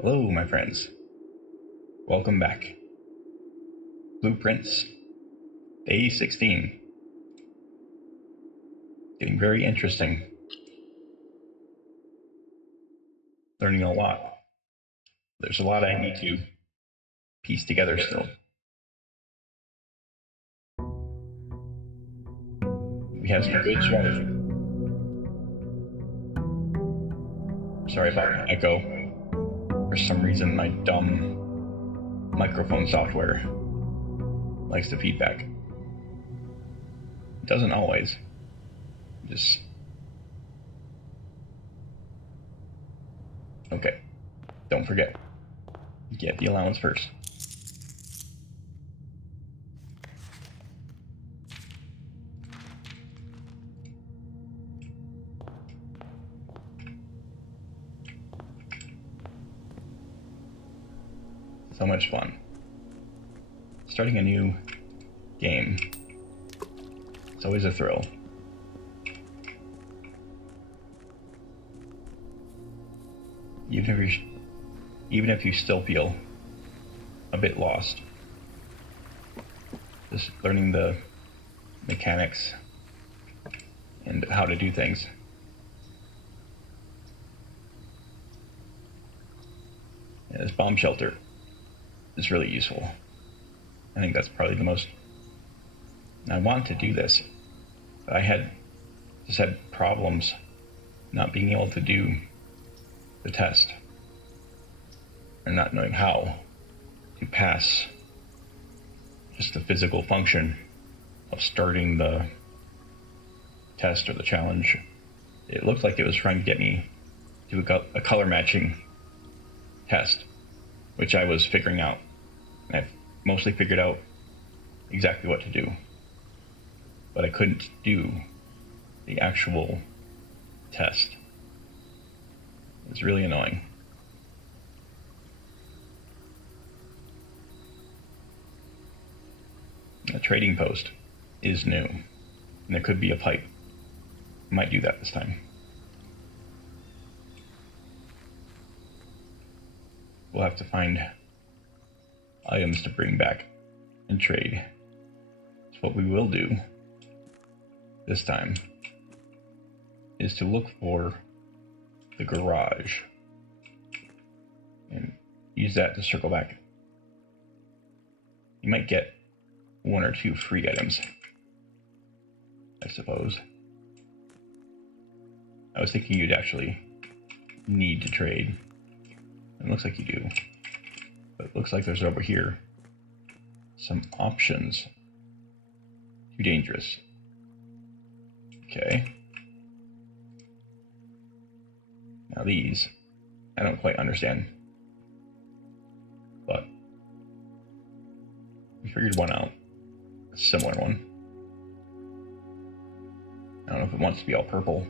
Hello, my friends. Welcome back. Blueprints, day 16. Getting very interesting. Learning a lot. There's a lot I need to piece together still. We have some good strategy. Sorry about the echo. For some reason, my dumb microphone software likes the feedback. It doesn't always. Just... Okay. Don't forget. Get the allowance first. So much fun. Starting a new game. It's always a thrill. Even if you still feel a bit lost. Just learning the mechanics and how to do things. Yeah, this bomb shelter is really useful. I think that's probably the most... I want to do this, but I just had problems not being able to do the test, or not knowing how to pass just the physical function of starting the test or the challenge. It looked like it was trying to get me to a color matching test, which I was figuring out. And I've mostly figured out exactly what to do, but I couldn't do the actual test. It was really annoying. The trading post is new, and there could be a pipe. I might do that this time. We'll have to find items to bring back and trade. So what we will do this time is to look for the garage and use that to circle back. You might get one or two free items, I suppose. I was thinking you'd actually need to trade. It looks like you do. But it looks like there's over here some options. Too dangerous. Okay. Now these, I don't quite understand. But we figured one out. A similar one. I don't know if it wants to be all purple.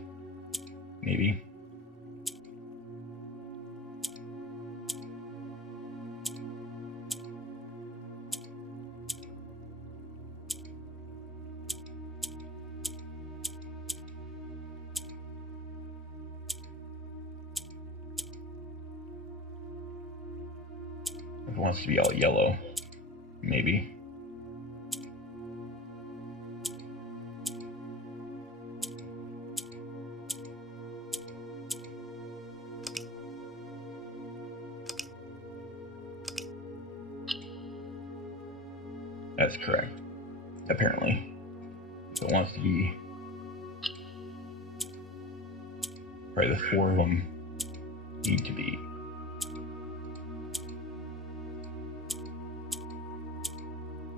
Maybe. If it wants to be all yellow, maybe. That's correct, apparently. If it wants to be... Probably the four of them need to be.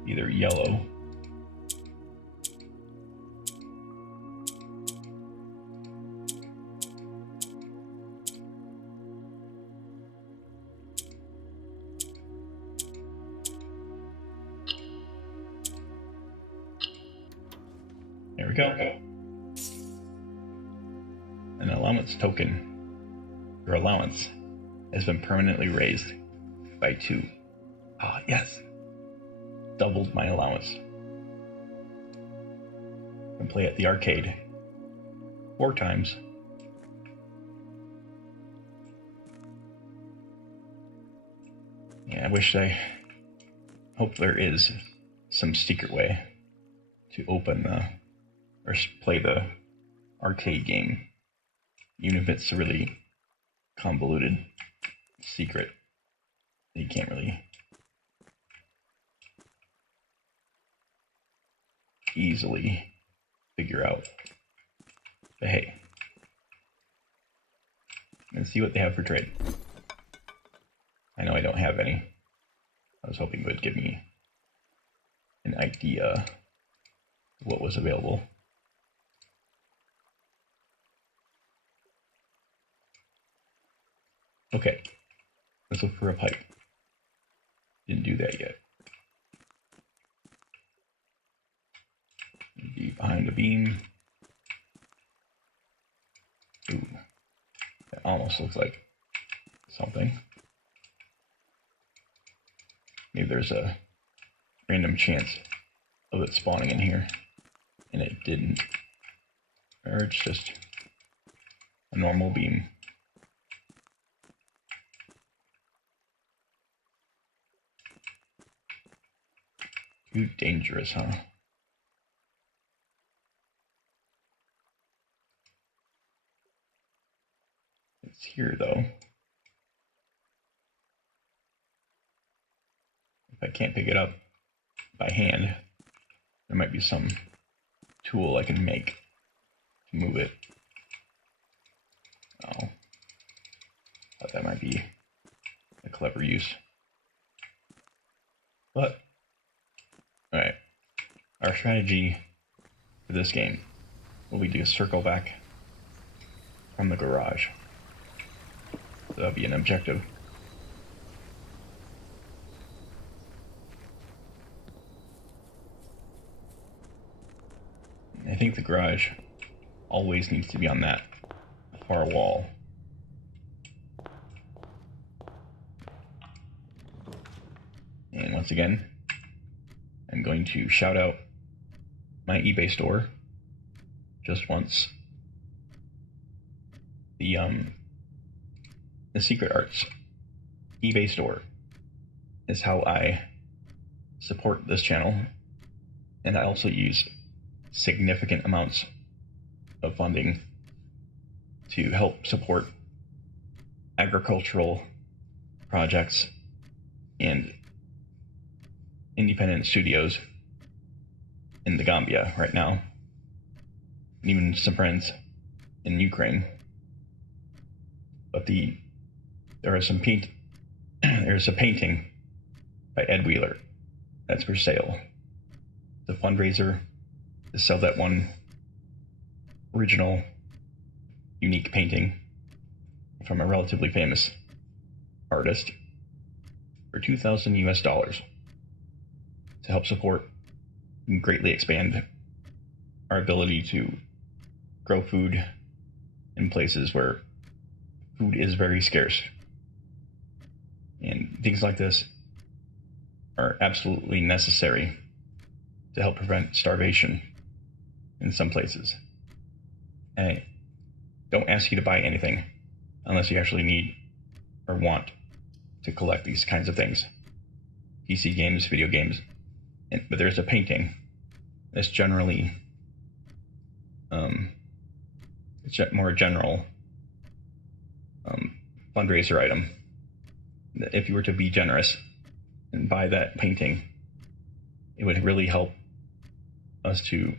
Either yellow there we go. An allowance token. Your allowance has been permanently raised by 2. Ah, yes. Doubled my allowance. And play at the arcade 4 times. Yeah, I hope there is some secret way to open or play the arcade game, even if it's a really convoluted secret that you can't really easily figure out. But hey, let's see what they have for trade. I know I don't have any. I was hoping it would give me an idea of what was available. Okay, let's look for a pipe. Didn't do that yet. Be behind a beam. Ooh, that almost looks like something. Maybe there's a random chance of it spawning in here, and it didn't. Or it's just a normal beam. Too dangerous, huh? It's here, though. If I can't pick it up by hand, there might be some tool I can make to move it. Oh, thought that might be a clever use. But, alright, our strategy for this game will be to circle back from the garage. So that'll be an objective. I think the garage always needs to be on that far wall. And once again, I'm going to shout out my eBay store just once. The Secret Arts eBay store is how I support this channel, and I also use significant amounts of funding to help support agricultural projects and independent studios in the Gambia right now, and even some friends in Ukraine. But there's a painting by Ed Wheeler that's for sale. The fundraiser to sell that one original, unique painting from a relatively famous artist for $2,000 US to help support and greatly expand our ability to grow food in places where food is very scarce. And things like this are absolutely necessary to help prevent starvation in some places. And I don't ask you to buy anything unless you actually need or want to collect these kinds of things. PC games, video games. But there's a painting that's generally it's a more general fundraiser item. If you were to be generous and buy that painting, it would really help us to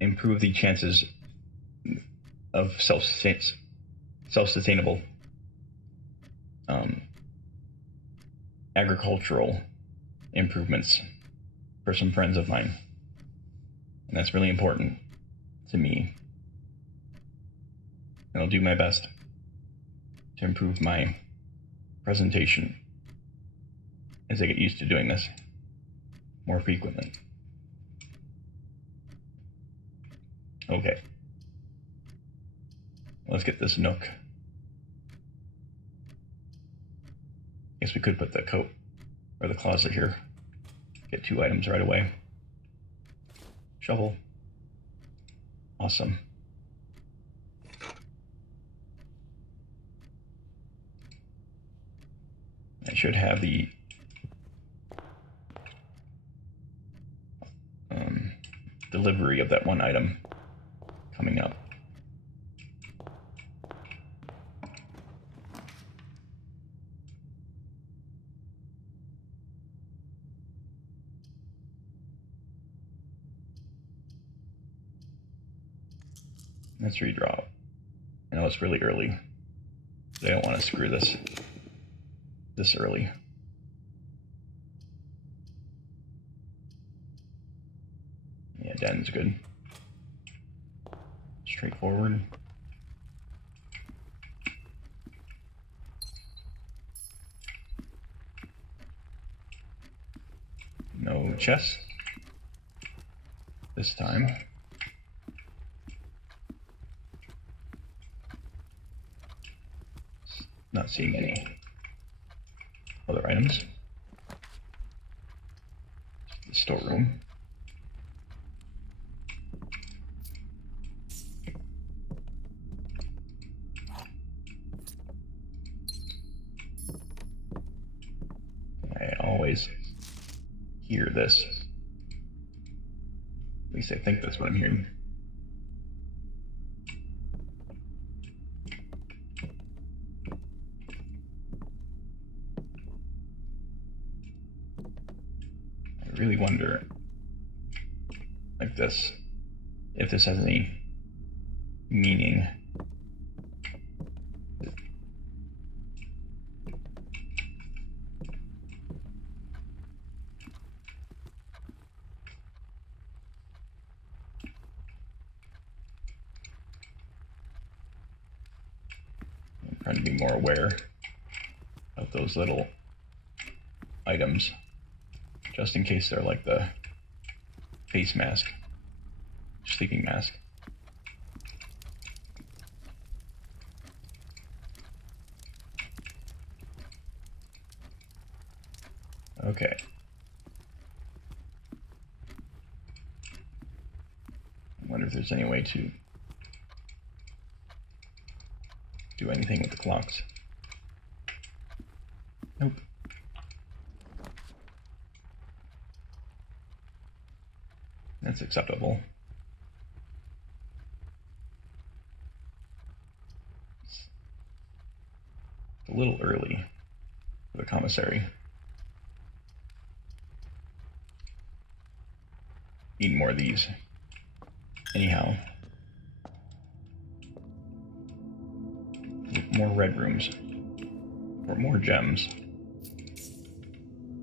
improve the chances of self-sustainable agricultural improvements for some friends of mine. And that's really important to me. And I'll do my best to improve my presentation as I get used to doing this more frequently. Okay. Let's get this nook. Guess we could put the coat or the closet here. Get 2 items right away. Shovel. Awesome. should have the delivery of that one item coming up. Let's redraw. I know it's really early, but I don't want to screw this early. Yeah, den's good. Straightforward. No chest this time. Not seeing any other items. The storeroom. I always hear this. At least I think that's what I'm hearing. I really wonder, like this, if this has any meaning. I'm trying to be more aware of those little items, just in case they're like the face mask, sleeping mask. Okay. I wonder if there's any way to do anything with the clocks. Nope. That's acceptable. It's a little early for the commissary. Need more of these. Anyhow. More red rooms. Or more gems.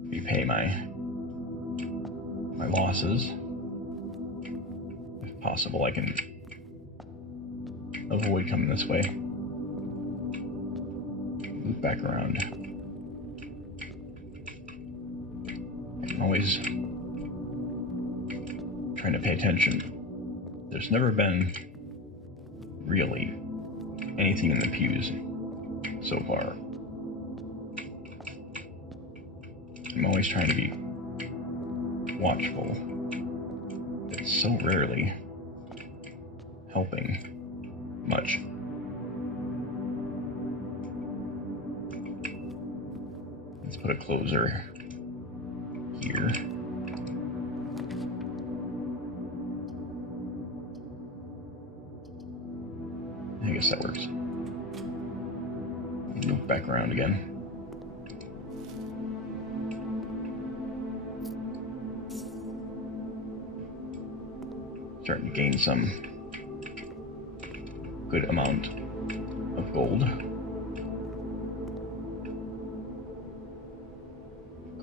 Repay my losses. If possible, I can avoid coming this way. Loop back around. I'm always trying to pay attention. There's never been really anything in the pews so far. I'm always trying to be watchful. It's so rarely helping much. Let's put a closer here. I guess that works. Loop back around again. Starting to gain some good amount of gold.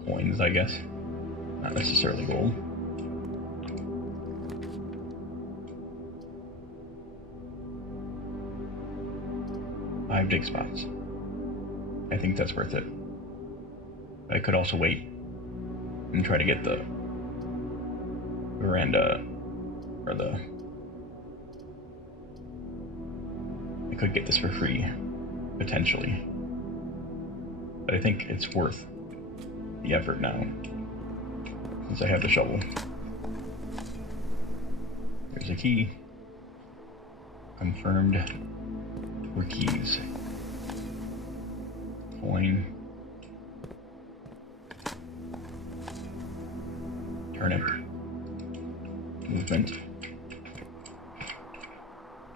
Coins, I guess. Not necessarily gold. Five dig spots. I think that's worth it. I could also wait and try to get the veranda, or I could get this for free, potentially. But I think it's worth the effort now, since I have the shovel. There's a key. Confirmed for keys. Coin. Turnip. Movement.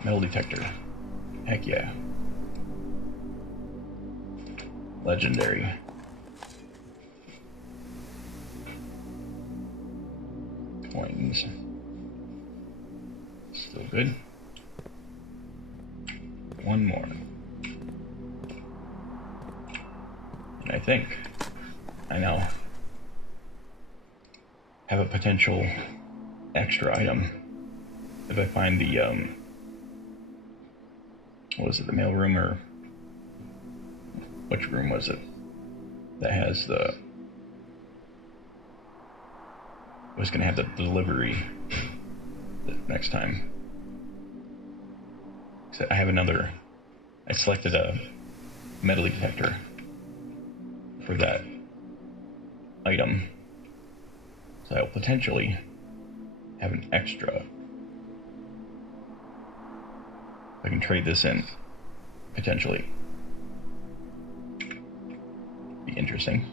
Metal detector. Heck yeah. Legendary. Coins. Still good. One more. And I think I now have a potential extra item if I find the what was it, the mailroom, or which room was it that has the, was gonna have the delivery the next time. So I have another, I selected a metal detector for that item, so I'll potentially have an extra. I can trade this in, potentially. Be interesting.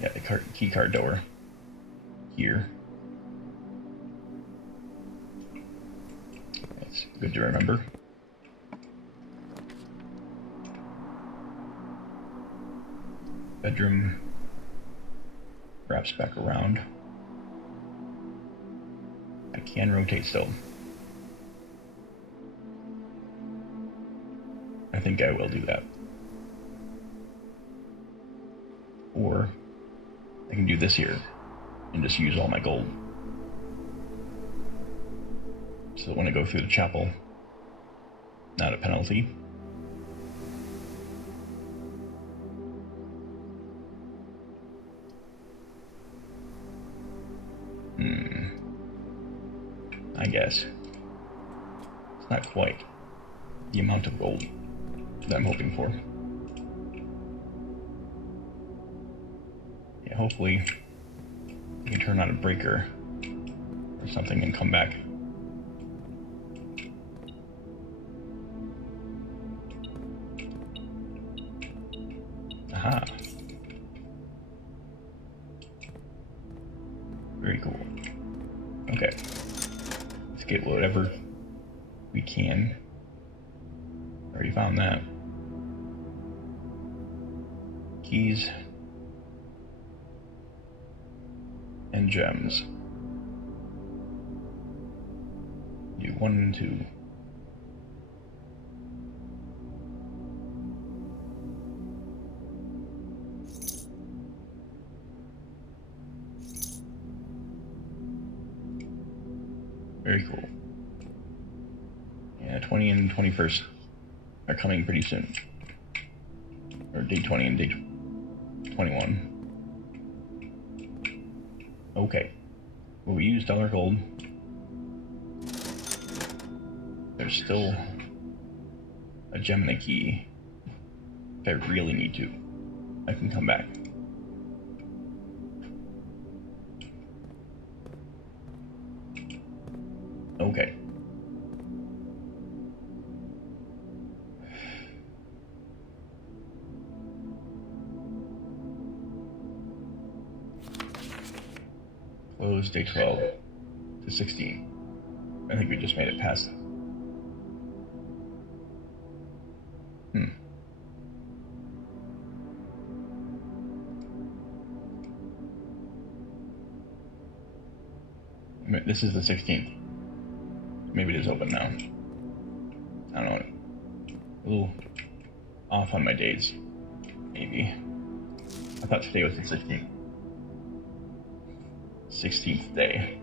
Yeah, the key card door here. That's good to remember. Bedroom wraps back around. I can rotate still. I think I will do that. Or I can do this here and just use all my gold. So when I go through the chapel, not a penalty. I guess. It's not quite the amount of gold that I'm hoping for. Yeah, hopefully I can turn on a breaker or something and come back. Aha. Very cool. Okay. Let's get whatever we can. Already found that. Keys. And gems. Do 1 and 2. Very cool. Yeah, 20 and 21st are coming pretty soon. Or day 20 and day 21. Okay. Well, we used all our gold. There's still a gem and a key. If I really need to, I can come back. Okay. Close day 12 to 16. I think we just made it past. This is the 16th. Maybe it is open now. I don't know. A little off on my days. Maybe. I thought today was the 16th. 16th day.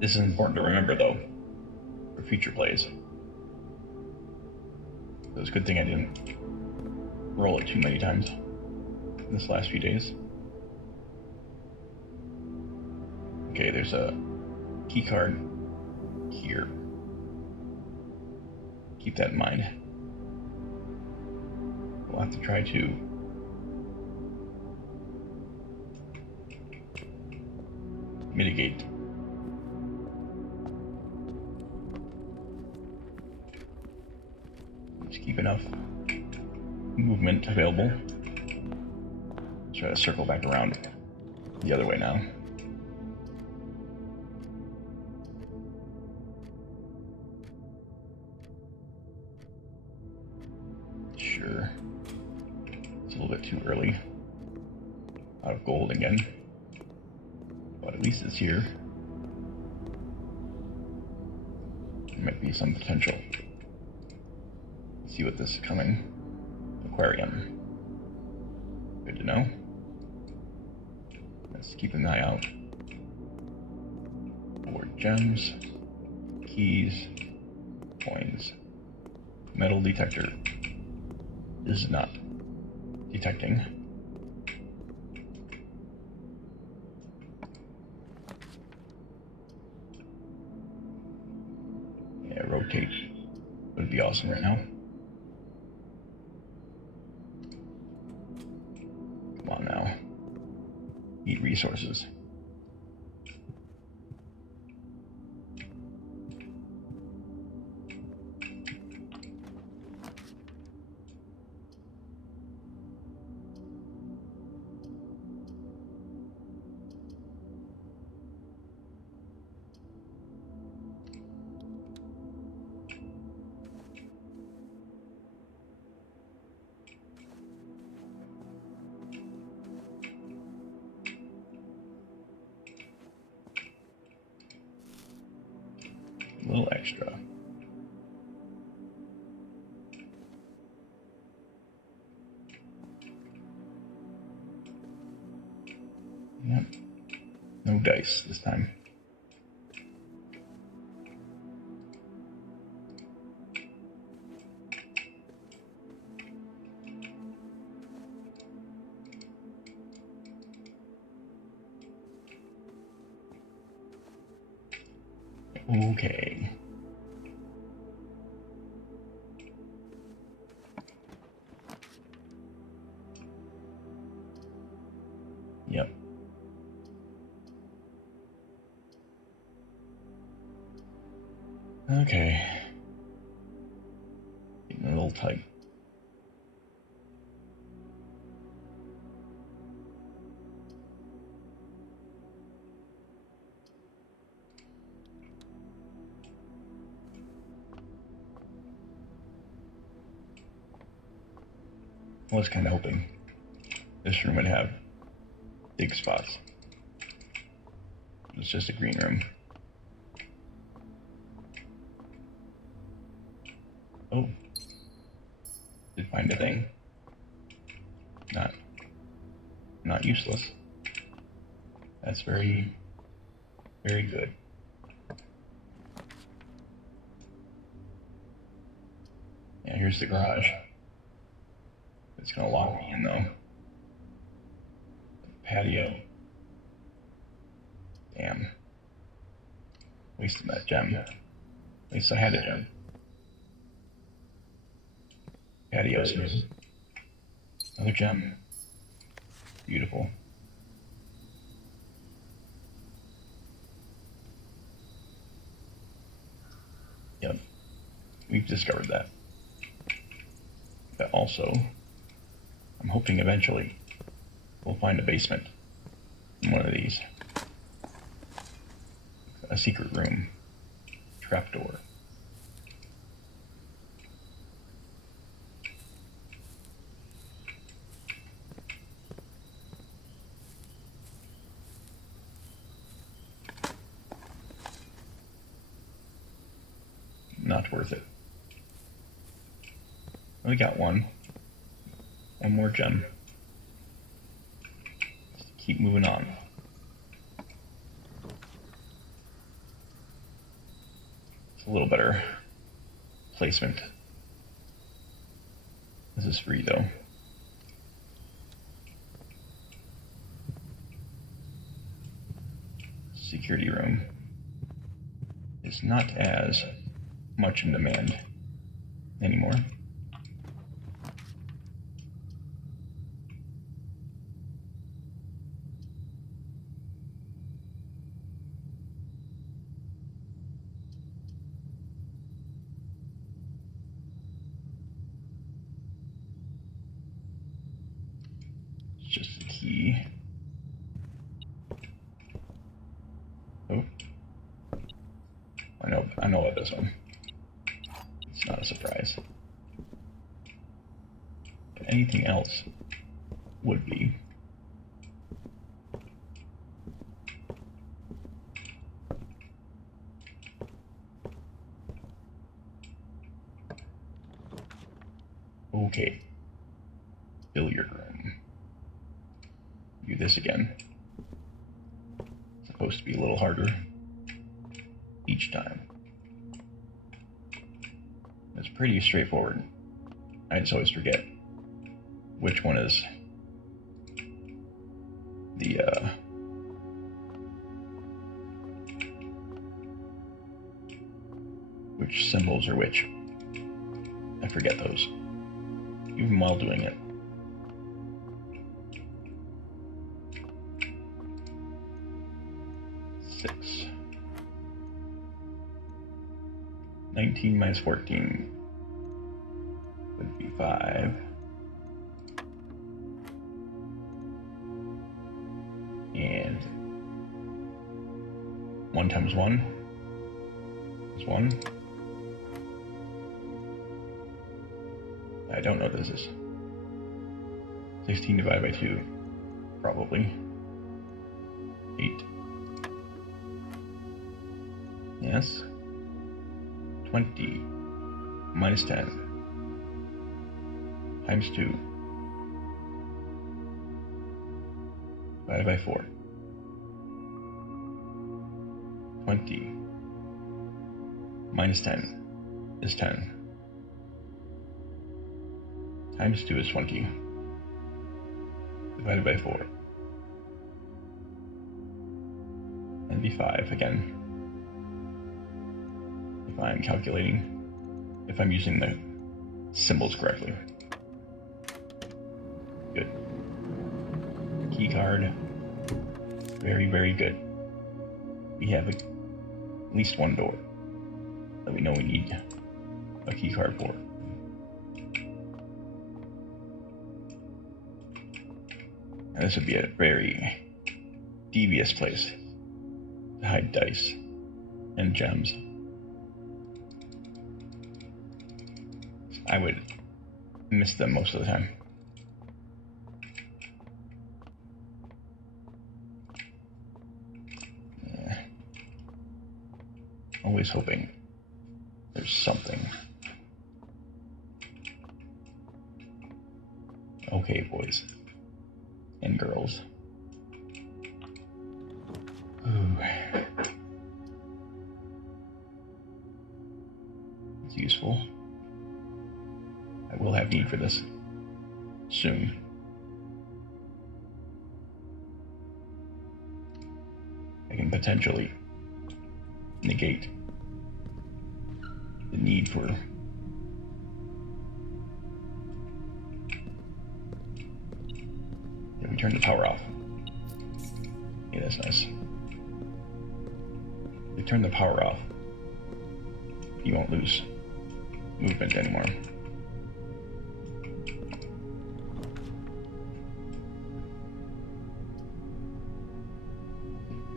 This is important to remember, though, for future plays. So it's a good thing I didn't roll it too many times in this last few days. Okay, there's a key card here. Keep that in mind. We'll have to try to mitigate. Just keep enough movement available Try to circle back around the other way now. Sure. It's a little bit too early. Out of gold again. But at least it's here. There might be some potential. Let's see what this is coming. Aquarium. Good to know. Let's keep an eye out for gems, keys, coins. Metal detector is not detecting. Yeah, rotate would be awesome right now. Come on now. Eat resources. A little extra. Yep. No dice this time. Okay. Yep. Okay. Getting a little tight. I was kind of hoping this room would have big spots. It's just a green room. Oh, did find a thing. Not useless. That's very good. Yeah, here's the garage. It's gonna lock me in though. Patio. Damn. Wasted that gem. At least I had a gem. Patios here. Another gem. Beautiful. Yep. We've discovered that. But also, I'm hoping eventually we'll find a basement in one of these. A secret room. Trapdoor. Not worth it. We got one. One more gem. Let's keep moving on. It's a little better placement. This is free though. Security room is not as much in demand anymore. just a key. Oh. I know about this one. It's not a surprise. But anything else would be. Okay. Billiard room. Do this again. It's supposed to be a little harder each time. It's pretty straightforward. I just always forget which one is the which symbols are which. I forget those, even while doing it. Six. 19 minus 14 would be 5. And 1 times 1 is 1. I don't know what this is. 16 divided by 2, probably 8. Yes. 20 minus 10 times 2 divided by 4. 20 minus 10 is 10. Times 2 is 20 divided by 4. And be 5 again. If I'm calculating, if I'm using the symbols correctly. Good. Key card. Very, very good. We have at least one door that we know we need a key card for. And this would be a very devious place to hide dice and gems. I would miss them most of the time. Yeah. Always hoping there's something. Okay, boys and girls. Ooh. It's useful. I will have need for this soon. I can potentially negate the need for we turn the power off. Yeah, that's nice. We turn the power off. You won't lose movement anymore.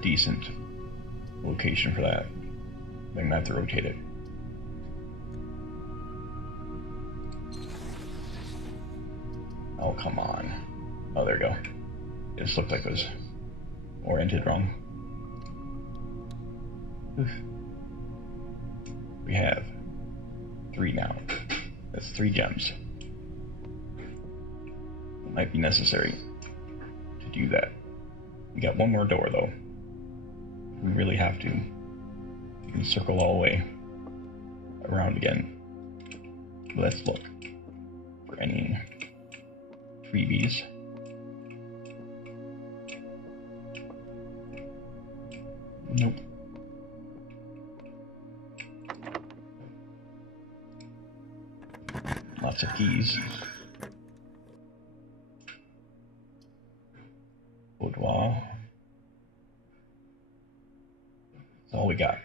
Decent location for that. I'm gonna have to rotate it. Oh, come on. Oh, there we go. It just looked like it was oriented wrong. Oof. We have 3 now. That's 3 gems. It might be necessary to do that. We got 1 more door though. We really have to. You can circle all the way around again. Let's look for any freebies. Nope. Lots of keys. Boudoir. That's all we got.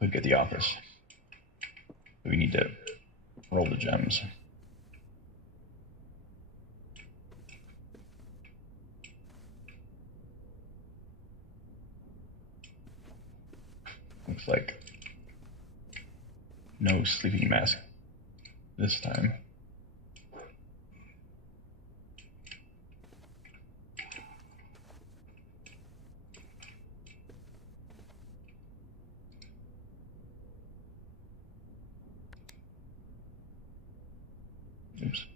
Could get the office. We need to roll the gems. Looks like no sleeping mask this time. Oops.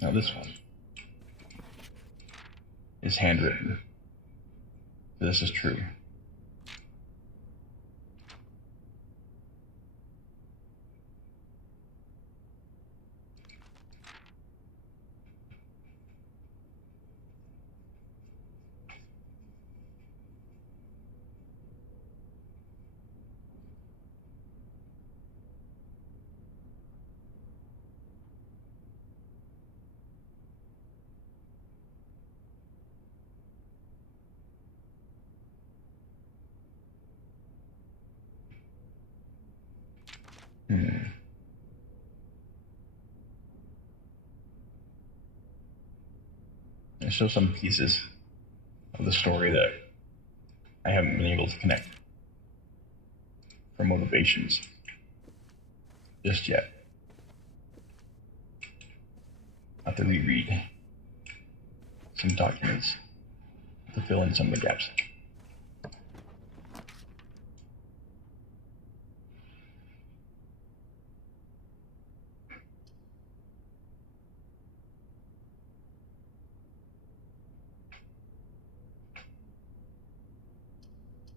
Now this one is handwritten. This is true. I show some pieces of the story that I haven't been able to connect for motivations just yet. I'll have to reread some documents to fill in some of the gaps.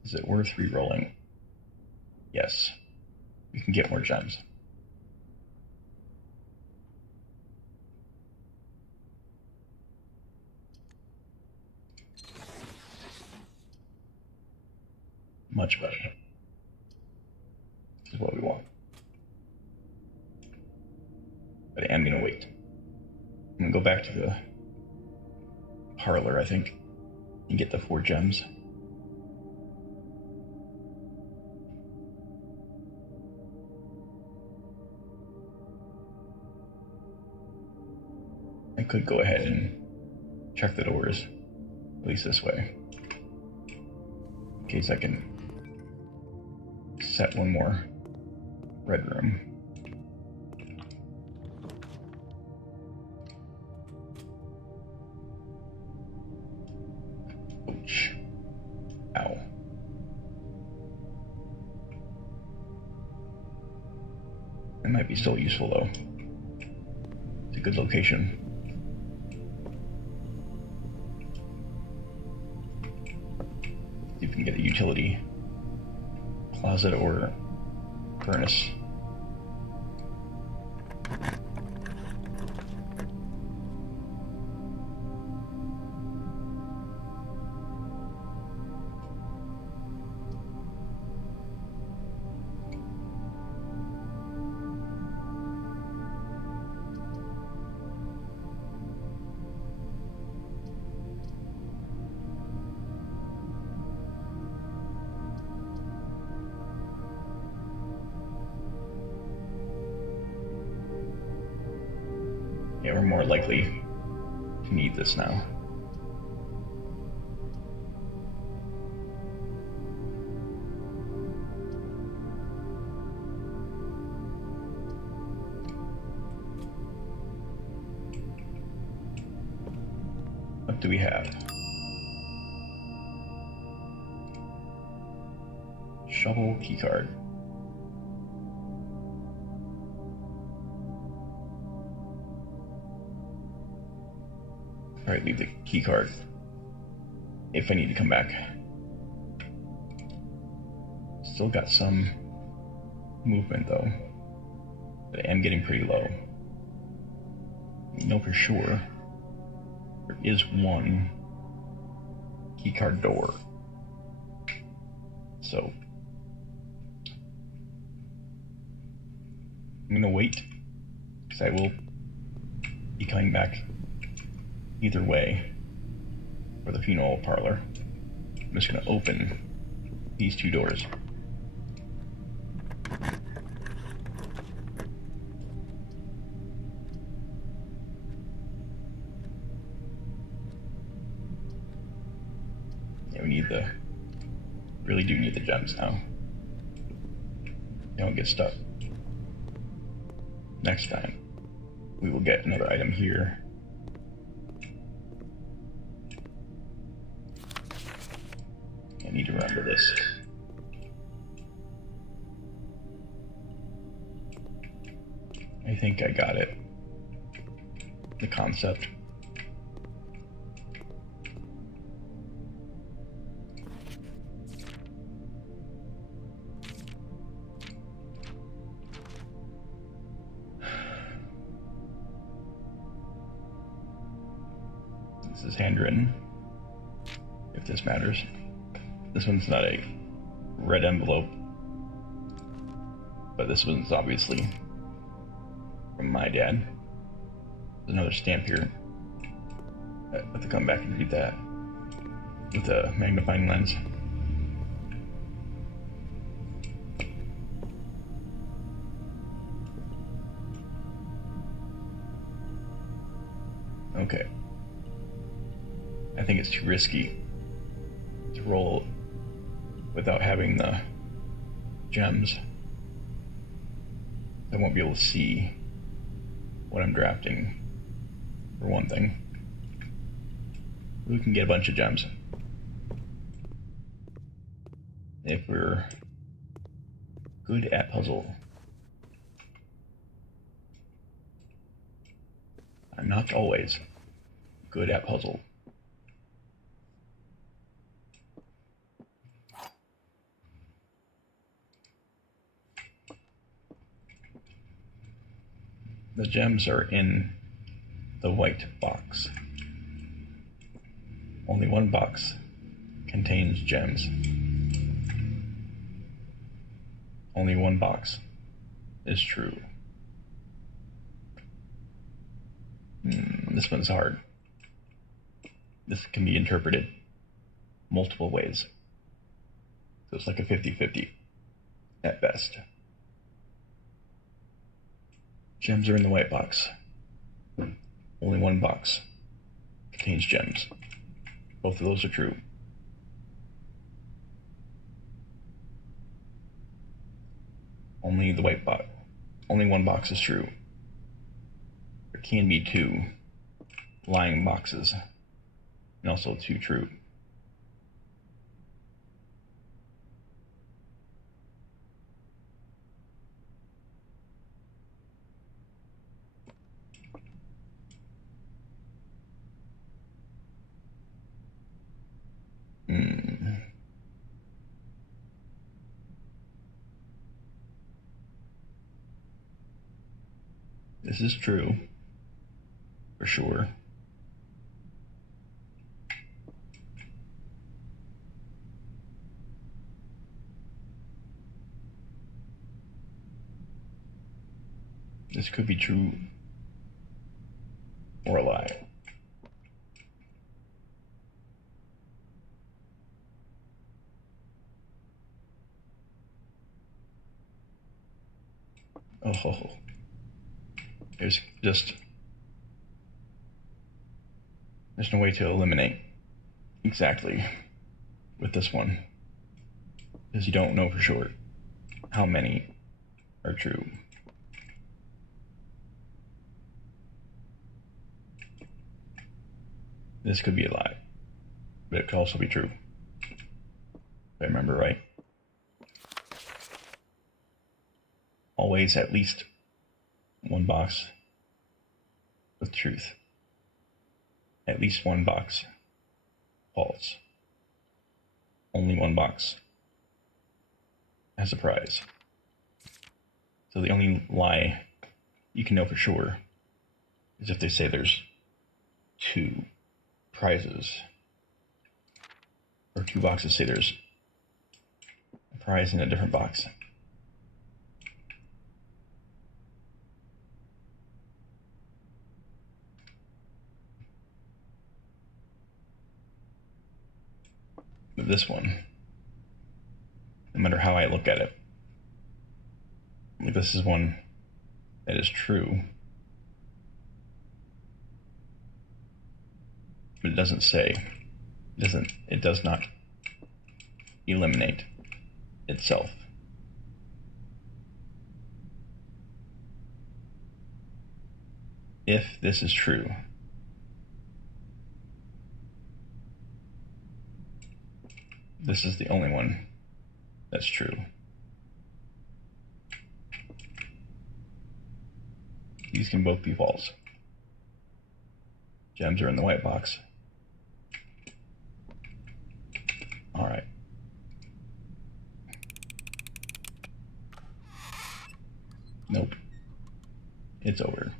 Is it worth re-rolling? Yes. We can get more gems. Much better. This is what we want. But I am gonna wait. I'm gonna go back to the parlor, I think, and get the 4 gems. I could go ahead and check the doors, at least this way, in case I can set one more red room. Ouch. Ow. It might be still useful though. It's a good location. See if we can get a utility closet or furnace. Yeah, we're more likely to need this now. What do we have? Shovel keycard. Alright, leave the keycard if I need to come back. Still got some movement though, but I am getting pretty low. I know for sure there is one keycard door. So I'm gonna wait, because I will be coming back either way for the funeral parlor. I'm just gonna open these 2 doors. really do need the gems now. Don't get stuck. Next time, we will get another item here. I need to remember this. I think I got it. The concept. This is handwritten, if this matters. This one's not a red envelope, but this one's obviously from my dad. There's another stamp here. I have to come back and read that with a magnifying lens. Okay. I think it's too risky to roll without having the gems. I won't be able to see what I'm drafting, for one thing. We can get a bunch of gems if we're good at puzzle. I'm not always good at puzzle. The gems are in the white box. Only one box contains gems. Only one box is true. This one's hard. This can be interpreted multiple ways. So it's like a 50-50 at best. Gems are in the white box. Only one box contains gems. Both of those are true. Only the white box. Only one box is true. There can be two lying boxes, and also two true. This is true, for sure. This could be true or a lie. Oh, there's no way to eliminate exactly with this one, because you don't know for sure how many are true. This could be a lie, but it could also be true, if I remember right. Always at least one box with truth. At least one box false. Only one box has a prize. So the only lie you can know for sure is if they say there's two prizes, or two boxes say there's a prize in a different box. But this one, no matter how I look at it, this is one that is true, but it doesn't say, it does not eliminate itself. If this is true, this is the only one that's true. These can both be false. Gems are in the white box. All right. Nope. It's over.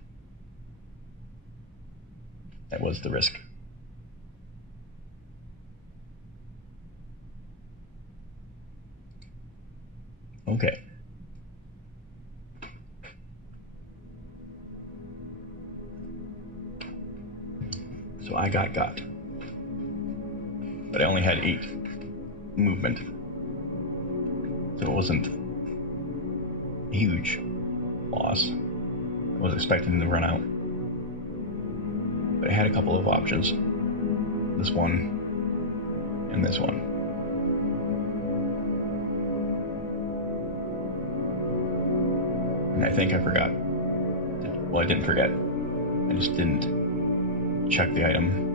That was the risk. Okay. So I got. But I only had 8 movement. So it wasn't a huge loss. I was expecting to run out. But I had a couple of options. This one and this one. And I think I forgot. Well, I didn't forget. I just didn't check the item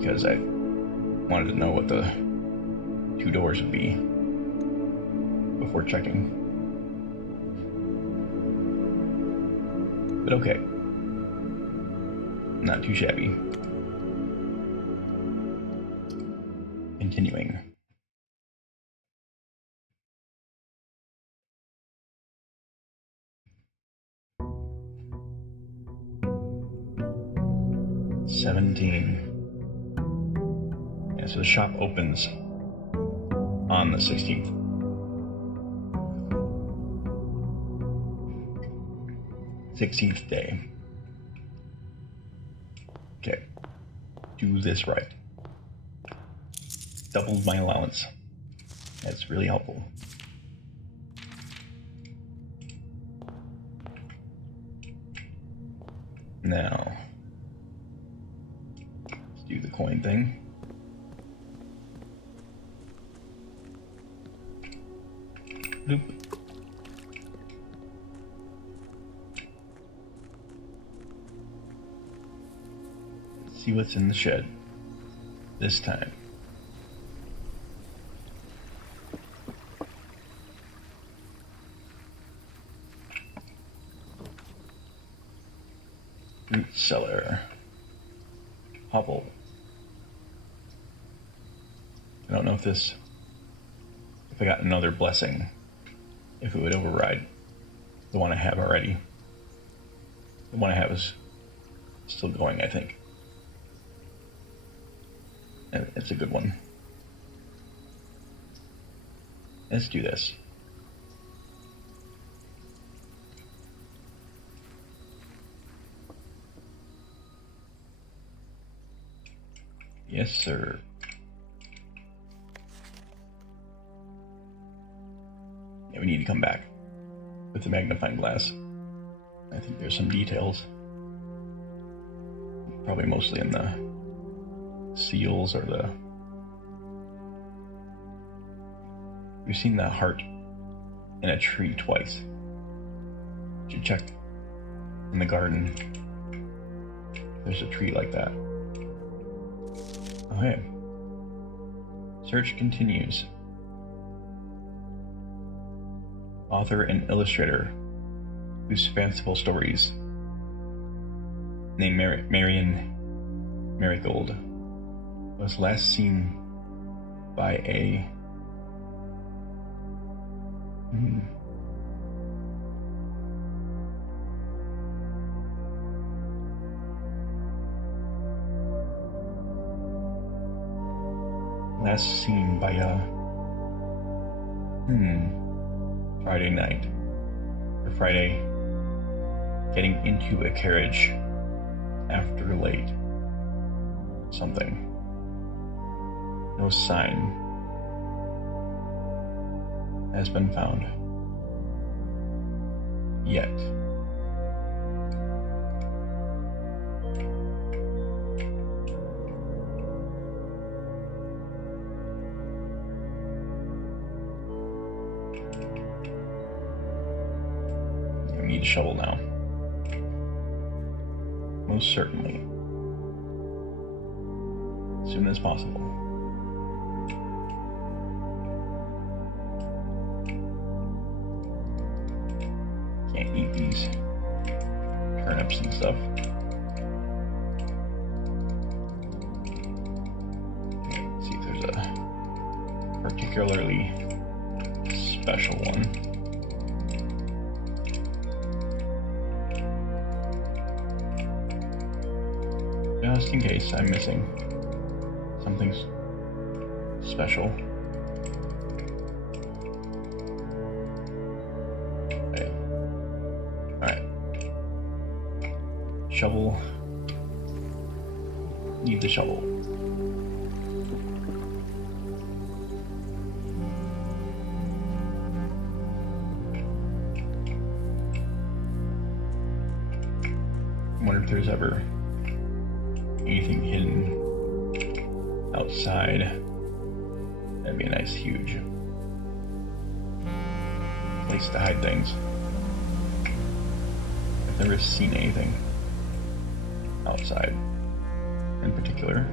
because I wanted to know what the 2 doors would be before checking. But okay. Not too shabby. Continuing. $17. Yeah, so the shop opens on the 16th. 16th day. Okay. Do this right. Doubled my allowance. That's really helpful. Now, let's do the coin thing. Bloop. Let's see what's in the shed this time. Root cellar. Hovel. I don't know if I got another blessing, if it would override the one I have already. The one I have is still going, I think. And it's a good one. Let's do this. Yes, sir. Yeah, we need to come back with the magnifying glass. I think there's some details. Probably mostly in the seals or the... We've seen that heart in a tree twice. Should check in the garden. There's a tree like that. Okay. Search continues. Author and illustrator whose fanciful stories, named Marion Marigold, was last seen by a Friday night, or Friday, getting into a carriage after late. Something. No sign has been found yet. need a shovel now. Most certainly. As soon as possible. Can't eat these turnips and stuff. Okay, let's see if there's a particularly special one. Just in case I'm missing something special. Okay. Alright. Shovel. Need the shovel. I wonder if there's ever anything hidden outside. That'd be a nice, huge place to hide things. I've never seen anything outside in particular.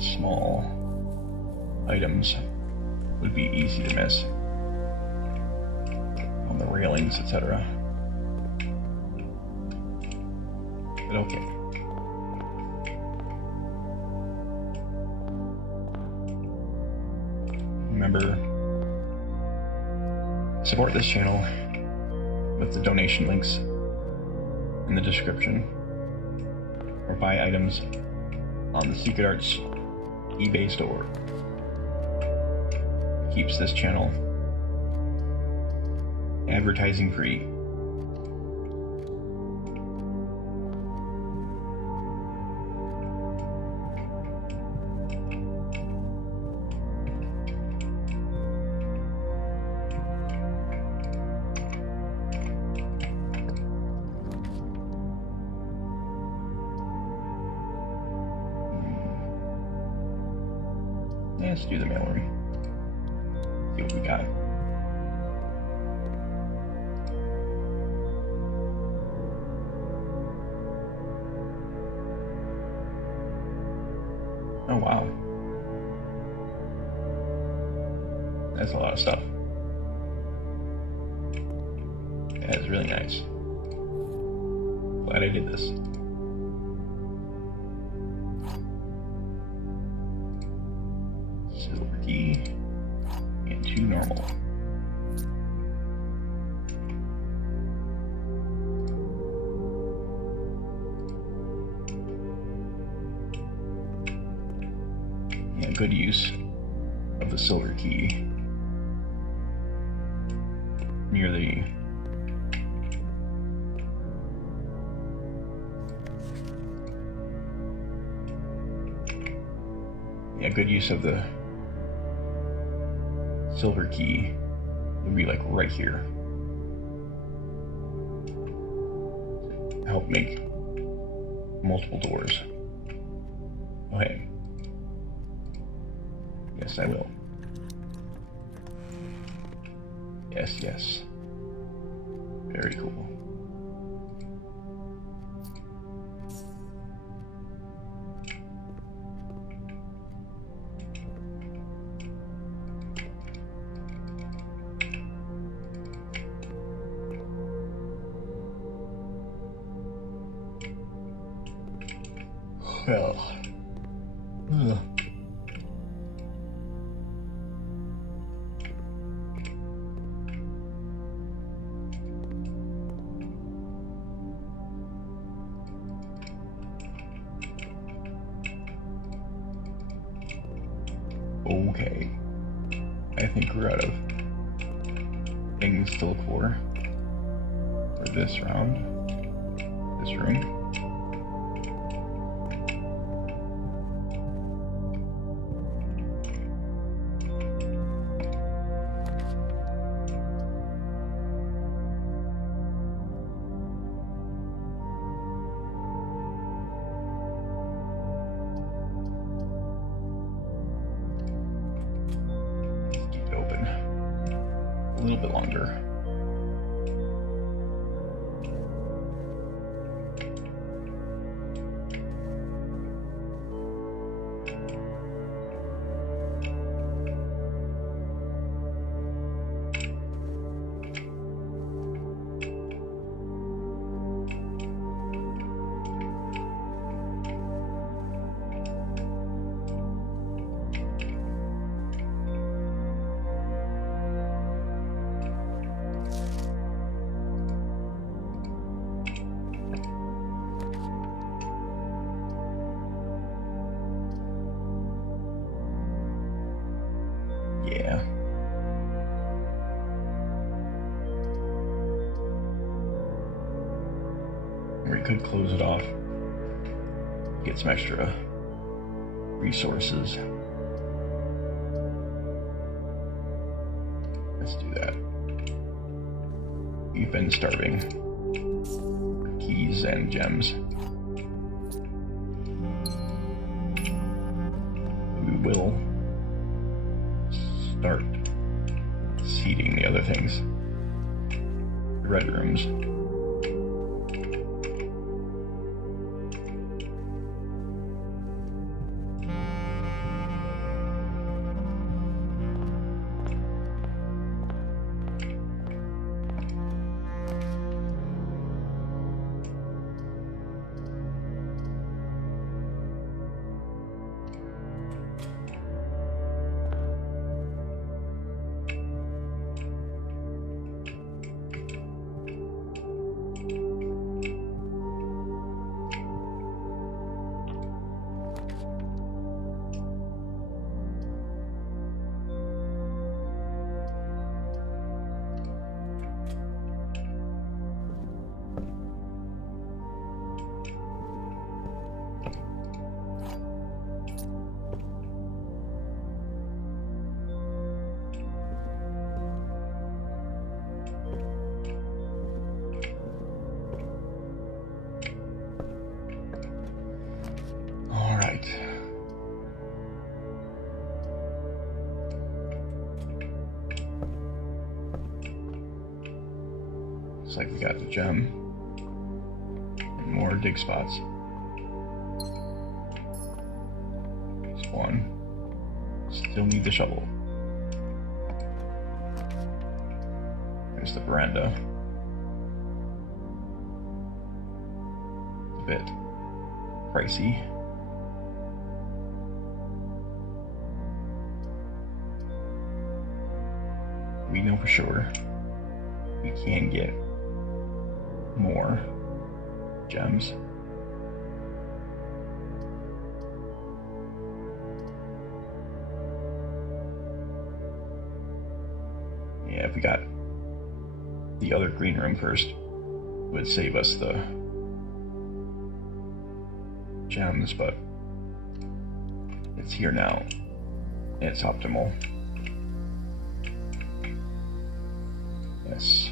Small items would be easy to miss on the railings, etc. But okay. Remember, support this channel with the donation links in the description, or buy items on the Secret Arts eBay store. Keeps this channel advertising free. Let's do the mailroom. See what we got. Oh wow. That's a lot of stuff. That is really nice. Glad I did this. Silver key and 2 normal. Yeah, good use of the silver key near the good use of the silver key would be like right here. Help make multiple doors. Okay. Yes, I will. Yes, yes. Very cool. Well, okay. I think we're out of things to look for this round, this room. little bit longer. Yeah. We could close it off, get some extra resources. Let's do that. We've been starving for keys and gems. We will start seeding the other things. The red rooms. Looks like we got the gem and more dig spots. Just one. Still need the shovel. There's the veranda. It's a bit pricey. We know for sure we can get more gems. Yeah, if we got the other green room first, it would save us the gems, but it's here now. It's optimal. Yes.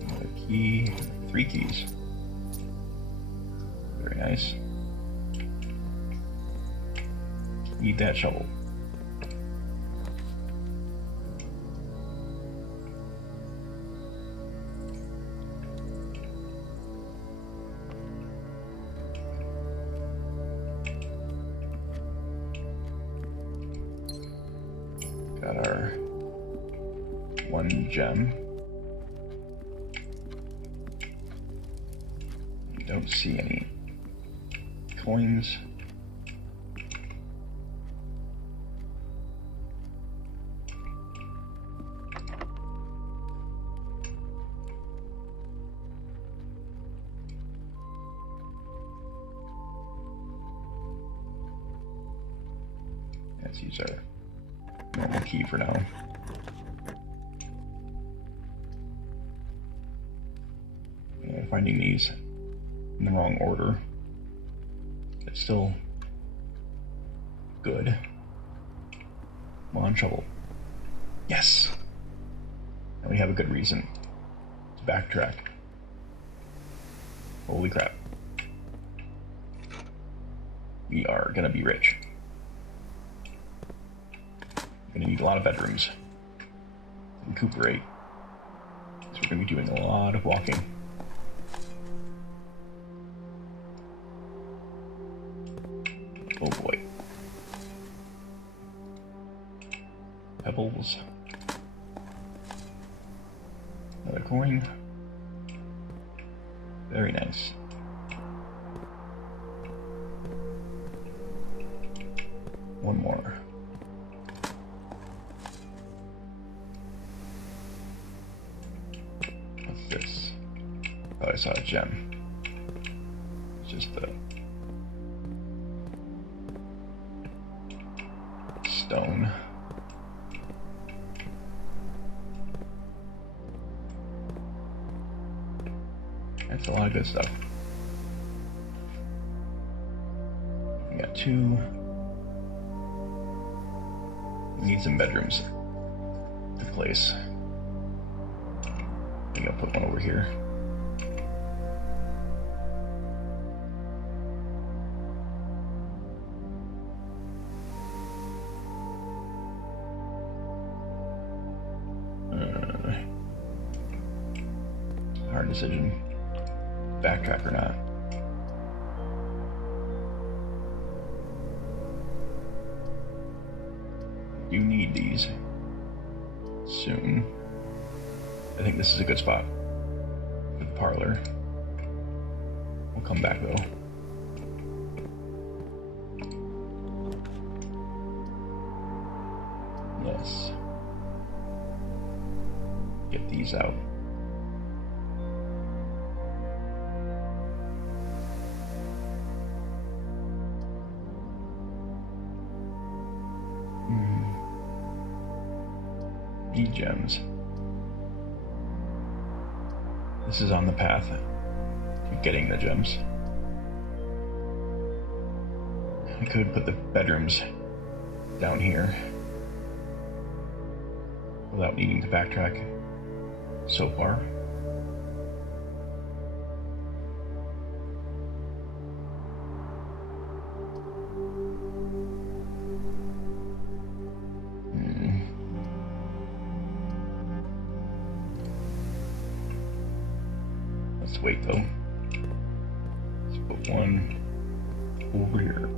Another key. 3 keys. Very nice. Need that shovel. Got our 1 gem. We don't see any coins. Let's use our normal key for now. Yeah, finding these in the wrong order. It's still good. Come on, shovel. Yes! And we have a good reason to backtrack. Holy crap. We are gonna be rich. Gonna need a lot of bedrooms. Recuperate. So we're gonna be doing a lot of walking. Oh boy. Pebbles. Another coin. Very nice. One more. What's this? Oh, I saw a gem. It's just a stone. That's a lot of good stuff. We got 2. We need some bedrooms to place. I think I'll put one over here. Hard decision. Backtrack or not. You need these soon. I think this is a good spot for the parlor. We'll come back though. Yes. Get these out. Need gems. This is on the path to getting the gems. I could put the bedrooms down here without needing to backtrack so far. Let's wait though. Let's put one over here.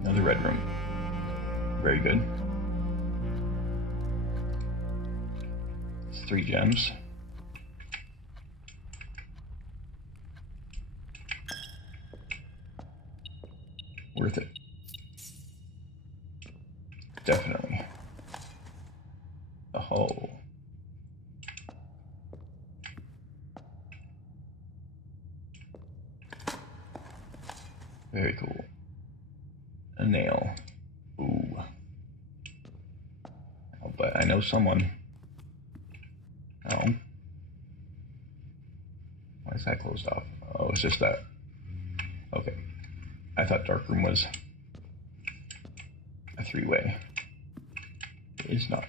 Another red room. Very good. It's 3 gems. Worth it. Definitely. Oh. Very cool. A nail. Ooh. Oh, but I know someone. Oh. Why is that closed off? Oh, it's just that. Okay. I thought darkroom was a 3-way. It is not.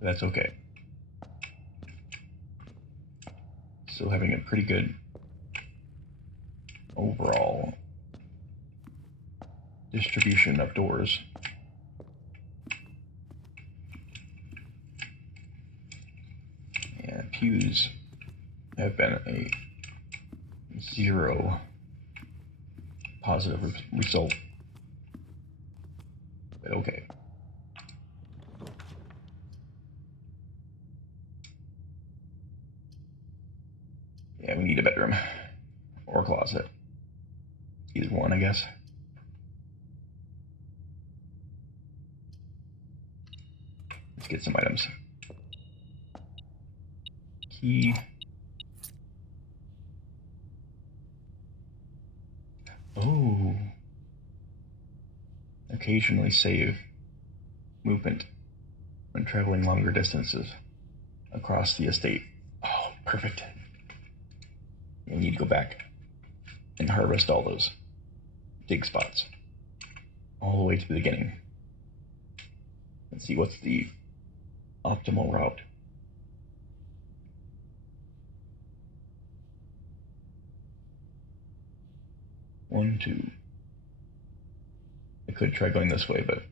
That's okay. Still having a pretty good overall distribution of doors. And pews have been a 0 positive result. But okay. Yeah, we need a bedroom or a closet. Either one, I guess. Let's get some items. Key. Oh. Occasionally save movement when traveling longer distances across the estate. Oh, perfect. You need to go back and harvest all those dig spots all the way to the beginning. Let's see what's the optimal route. 1, 2. I could try going this way, but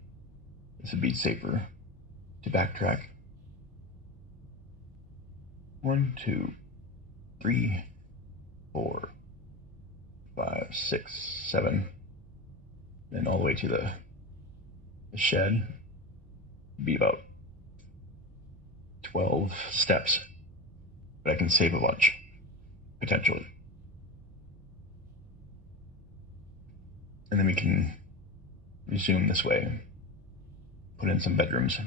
this would be safer to backtrack. 1, 2, 3, 4, 5, 6, 7. Then all the way to the shed. Be about 12 steps, but I can save a bunch, potentially. And then we can resume this way, put in some bedrooms.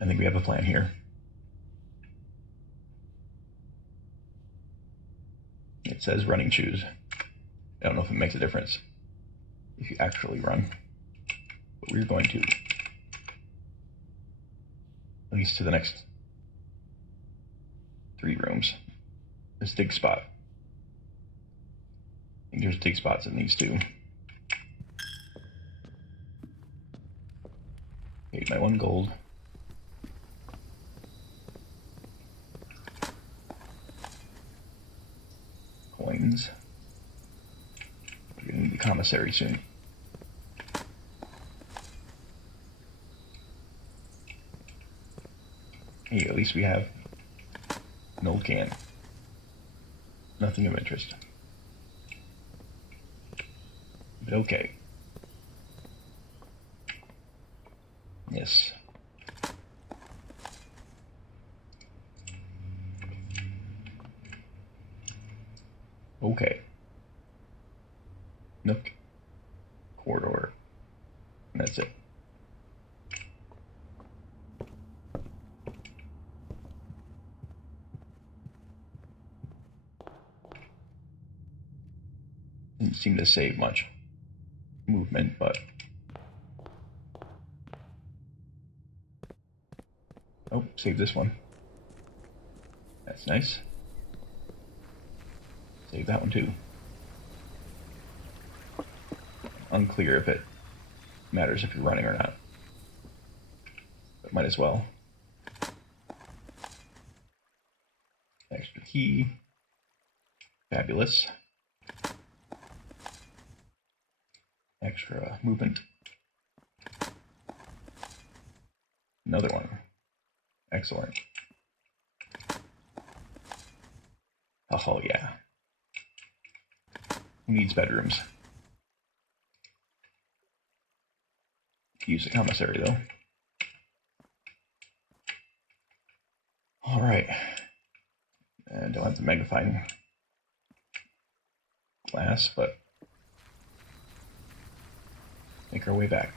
I think we have a plan here. It says running shoes. I don't know if it makes a difference if you actually run, but we're going to, at least to the next 3 rooms. This dig spot. I think there's dig spots in these 2. Okay, my 1 gold. Coins. We're gonna need the commissary soon. Hey, at least we have an old can. Nothing of interest. But okay. Yes. Okay. Nook. Corridor. And that's it. Didn't seem to save much movement, but oh, save this one. That's nice. Save that one too. Unclear if it matters if you're running or not, but might as well. Extra key. Fabulous. Extra movement. Another one. Excellent. Oh yeah. Who needs bedrooms? Use the commissary though. Alright. And don't have the magnifying glass, but make our way back.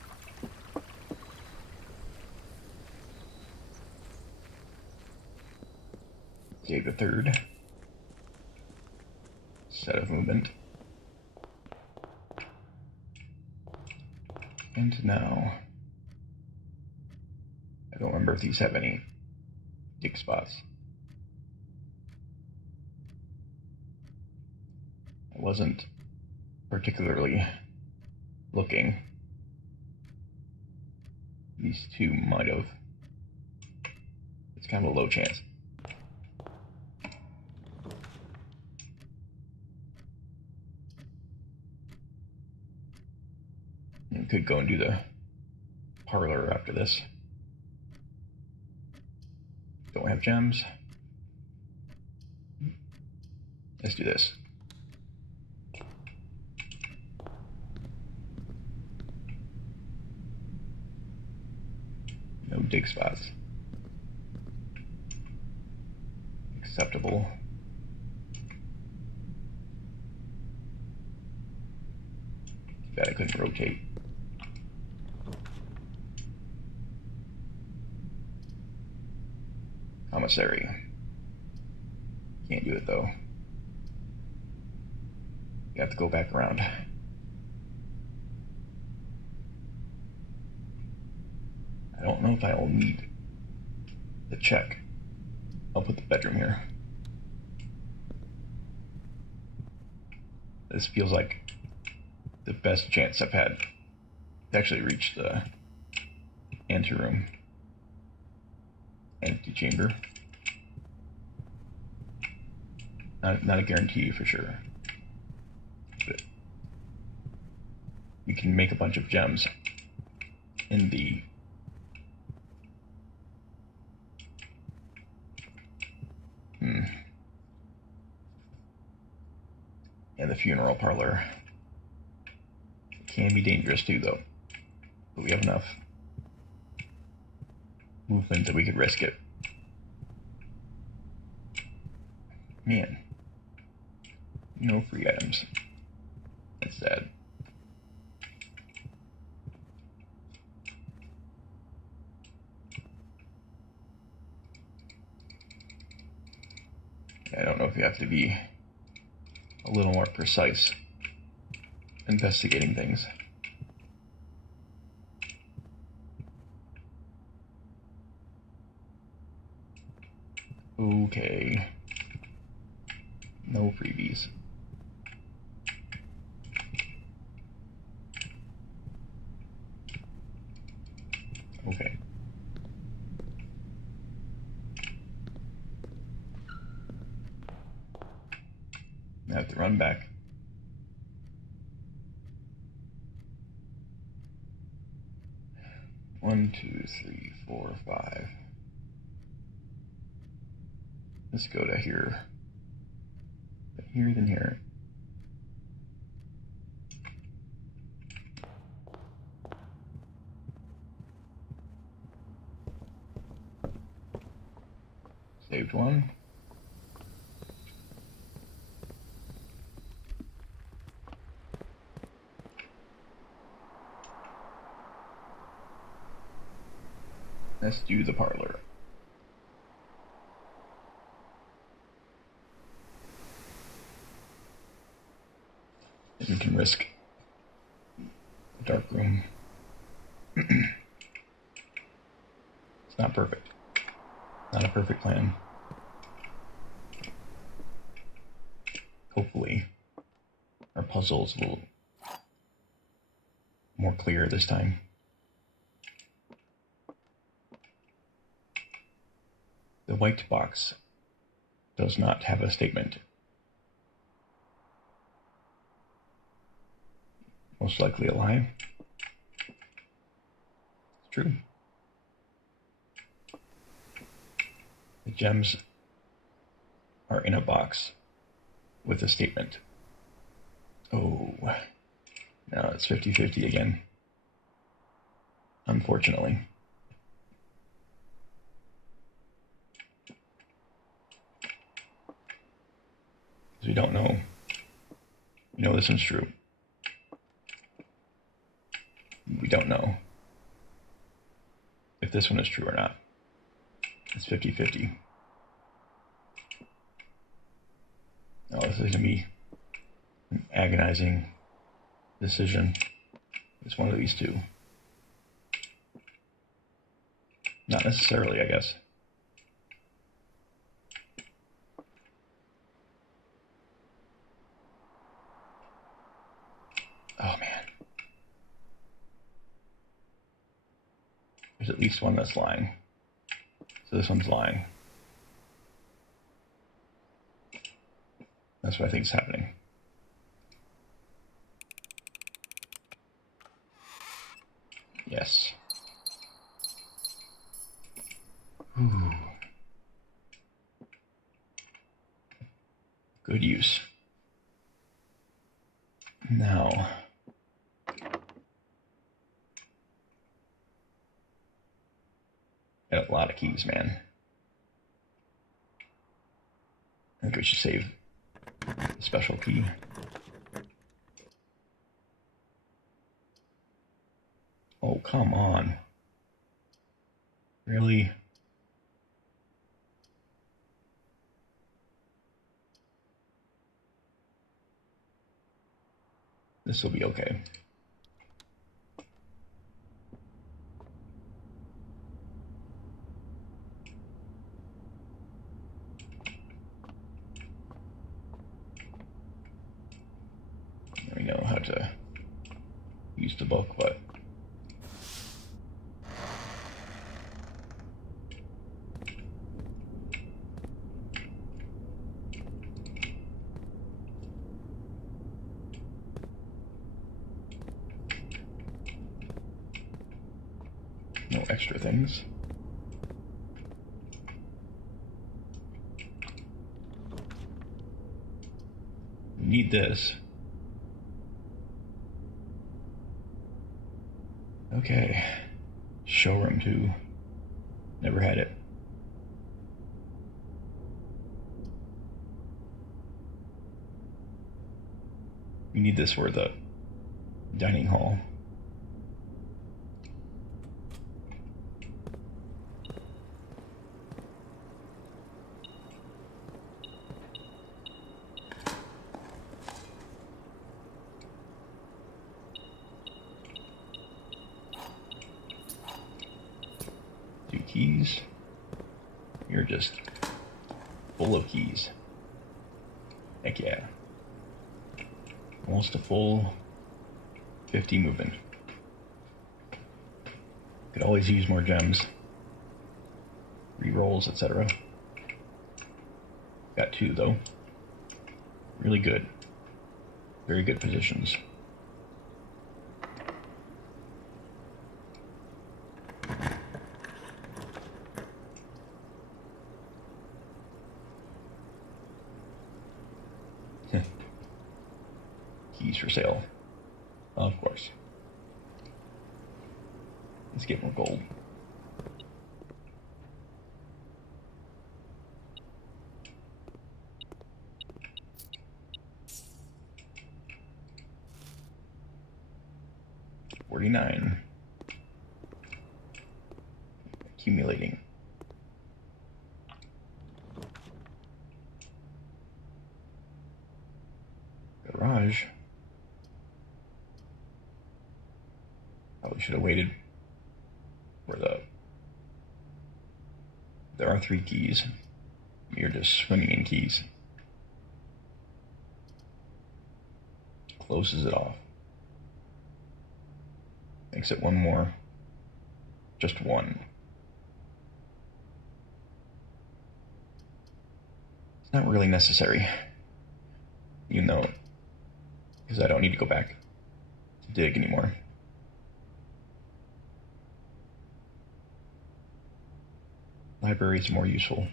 Save the 3rd set of movement. And now, I don't remember if these have any dig spots. I wasn't particularly looking. These 2 might have. It's kind of a low chance. You could go and do the parlor after this. Don't have gems. Let's do this. No dig spots. Acceptable. Too bad I couldn't rotate. Commissary. Can't do it though. You have to go back around. I don't know if I'll need the check. I'll put the bedroom here. This feels like the best chance I've had to actually reach the anteroom. Empty chamber. Not a guarantee for sure. But we can make a bunch of gems in the funeral parlor. It can be dangerous too, though. But we have enough movement that we could risk it. Man, no free items. That's sad. I don't know if you have to be a little more precise investigating things. Okay. No freebies. Okay. I have to run back. One, 2, 3, 4, 5. Let's go to here. Here, then here. Saved one. Let's do the parlor. We can risk a dark room. It's not perfect. Not a perfect plan. Hopefully, our puzzle's a little more clear this time. The white box does not have a statement. Most likely a lie. It's true. The gems are in a box with a statement. Oh, now it's 50-50 again. Unfortunately. Because we don't know. We know this one's true. We don't know if this one is true or not. It's 50-50. Oh, this is going to be an agonizing decision. It's one of these two. Not necessarily, I guess. Oh, man. There's at least one that's lying. So this one's lying. That's what I think is happening. Yes. Ooh. Good use. Now, got a lot of keys, man. I think we should save the special key. Oh, come on. Really? This will be okay. We know how to use the book, but no extra things. We need this. Okay. Showroom 2. Never had it. We need this for the dining hall. Keys. You're just full of keys. Heck yeah. Almost a full 50 movement. Could always use more gems. Rerolls, etc. Got 2 though. Really good. Very good positions. Keys for sale. Of course. Let's get more gold. $49. Accumulating. Garage. Probably should have waited for the... There are 3 keys. You're just swimming in keys. Closes it off. Makes it 1 more. Just 1. It's not really necessary. Even though... Because I don't need to go back to dig anymore. Library is more useful.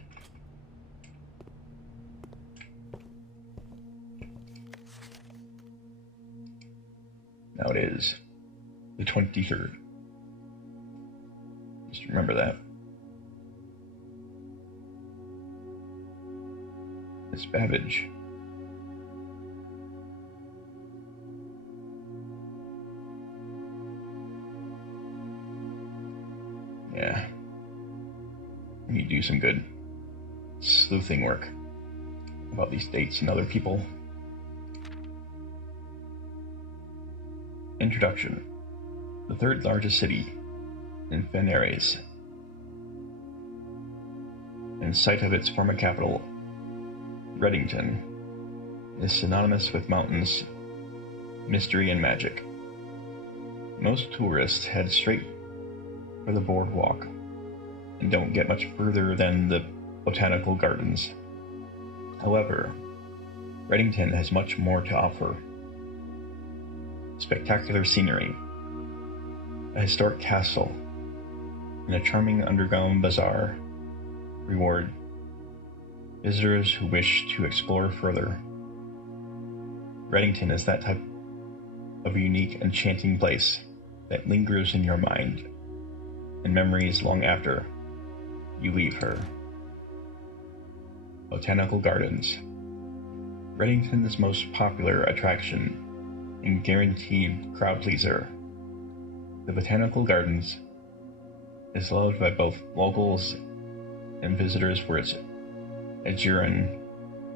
Now it is the 23rd. Just remember that. It's Babbage. Yeah. We need to do some good sleuthing work about these dates and other people. Introduction. The 3rd largest city in FUNDRAISER, and site of its former capital, Reddington, is synonymous with mountains, mystery, and magic. Most tourists head straight for the boardwalk and don't get much further than the botanical gardens. However, Reddington has much more to offer. Spectacular scenery, a historic castle, and a charming underground bazaar reward visitors who wish to explore further. Reddington is that type of unique, enchanting place that lingers in your mind and memories long after you leave her. Botanical Gardens. Reddington's most popular attraction and guaranteed crowd pleaser. The Botanical Gardens is loved by both locals and visitors for its Ajuran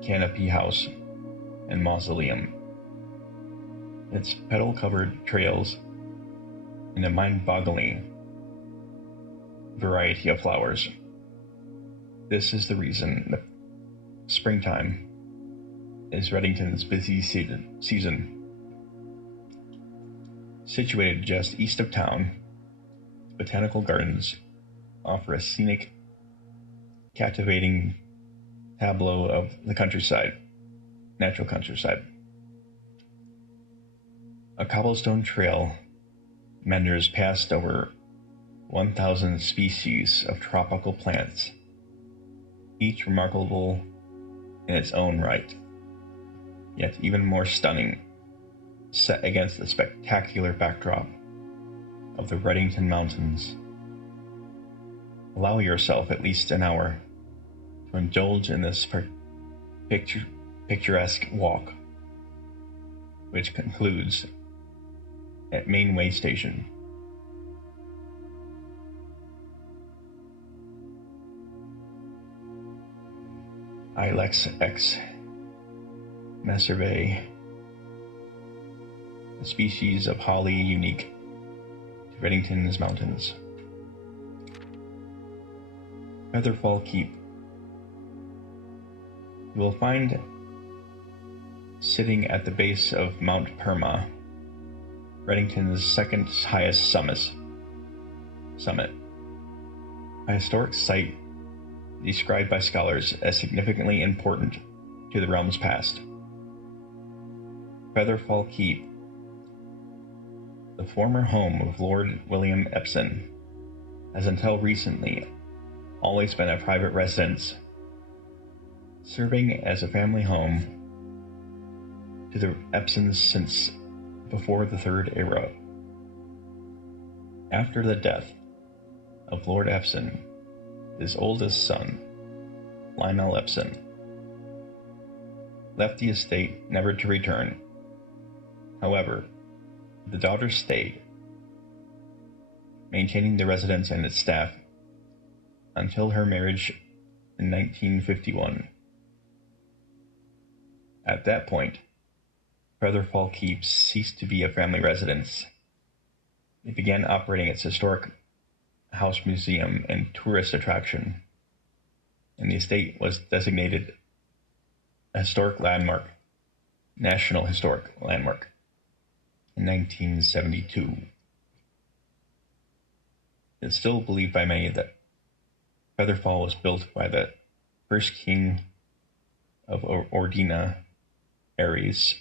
canopy house and mausoleum, its petal-covered trails, and a mind-boggling variety of flowers. This is the reason that springtime is Reddington's busy season. Situated just east of town, Botanical Gardens offer a scenic, captivating tableau of the countryside, natural countryside. A cobblestone trail meanders past over 1,000 species of tropical plants, each remarkable in its own right, yet even more stunning, set against the spectacular backdrop of the Reddington Mountains. Allow yourself at least an hour to indulge in this picturesque walk, which concludes at Mainway Station. Ilex X Medavelvan, a species of holly unique to Reddington's mountains. Featherfall Keep. You will find sitting at the base of Mount Perma, Reddington's second highest summit, a historic site described by scholars as significantly important to the realm's past. Featherfall Keep, the former home of Lord William Epsom, has until recently always been a private residence, serving as a family home to the Epsoms since before the Third Era. After the death of Lord Epsom, his oldest son, Lionel Epsom, left the estate never to return. However, the daughter stayed, maintaining the residence and its staff until her marriage in 1951. At that point, Featherfall Keep ceased to be a family residence. It began operating its historic house museum and tourist attraction, and the estate was designated a historic landmark, National Historic Landmark, in 1972. It's still believed by many that Featherfall was built by the first king of Ordina, Ares,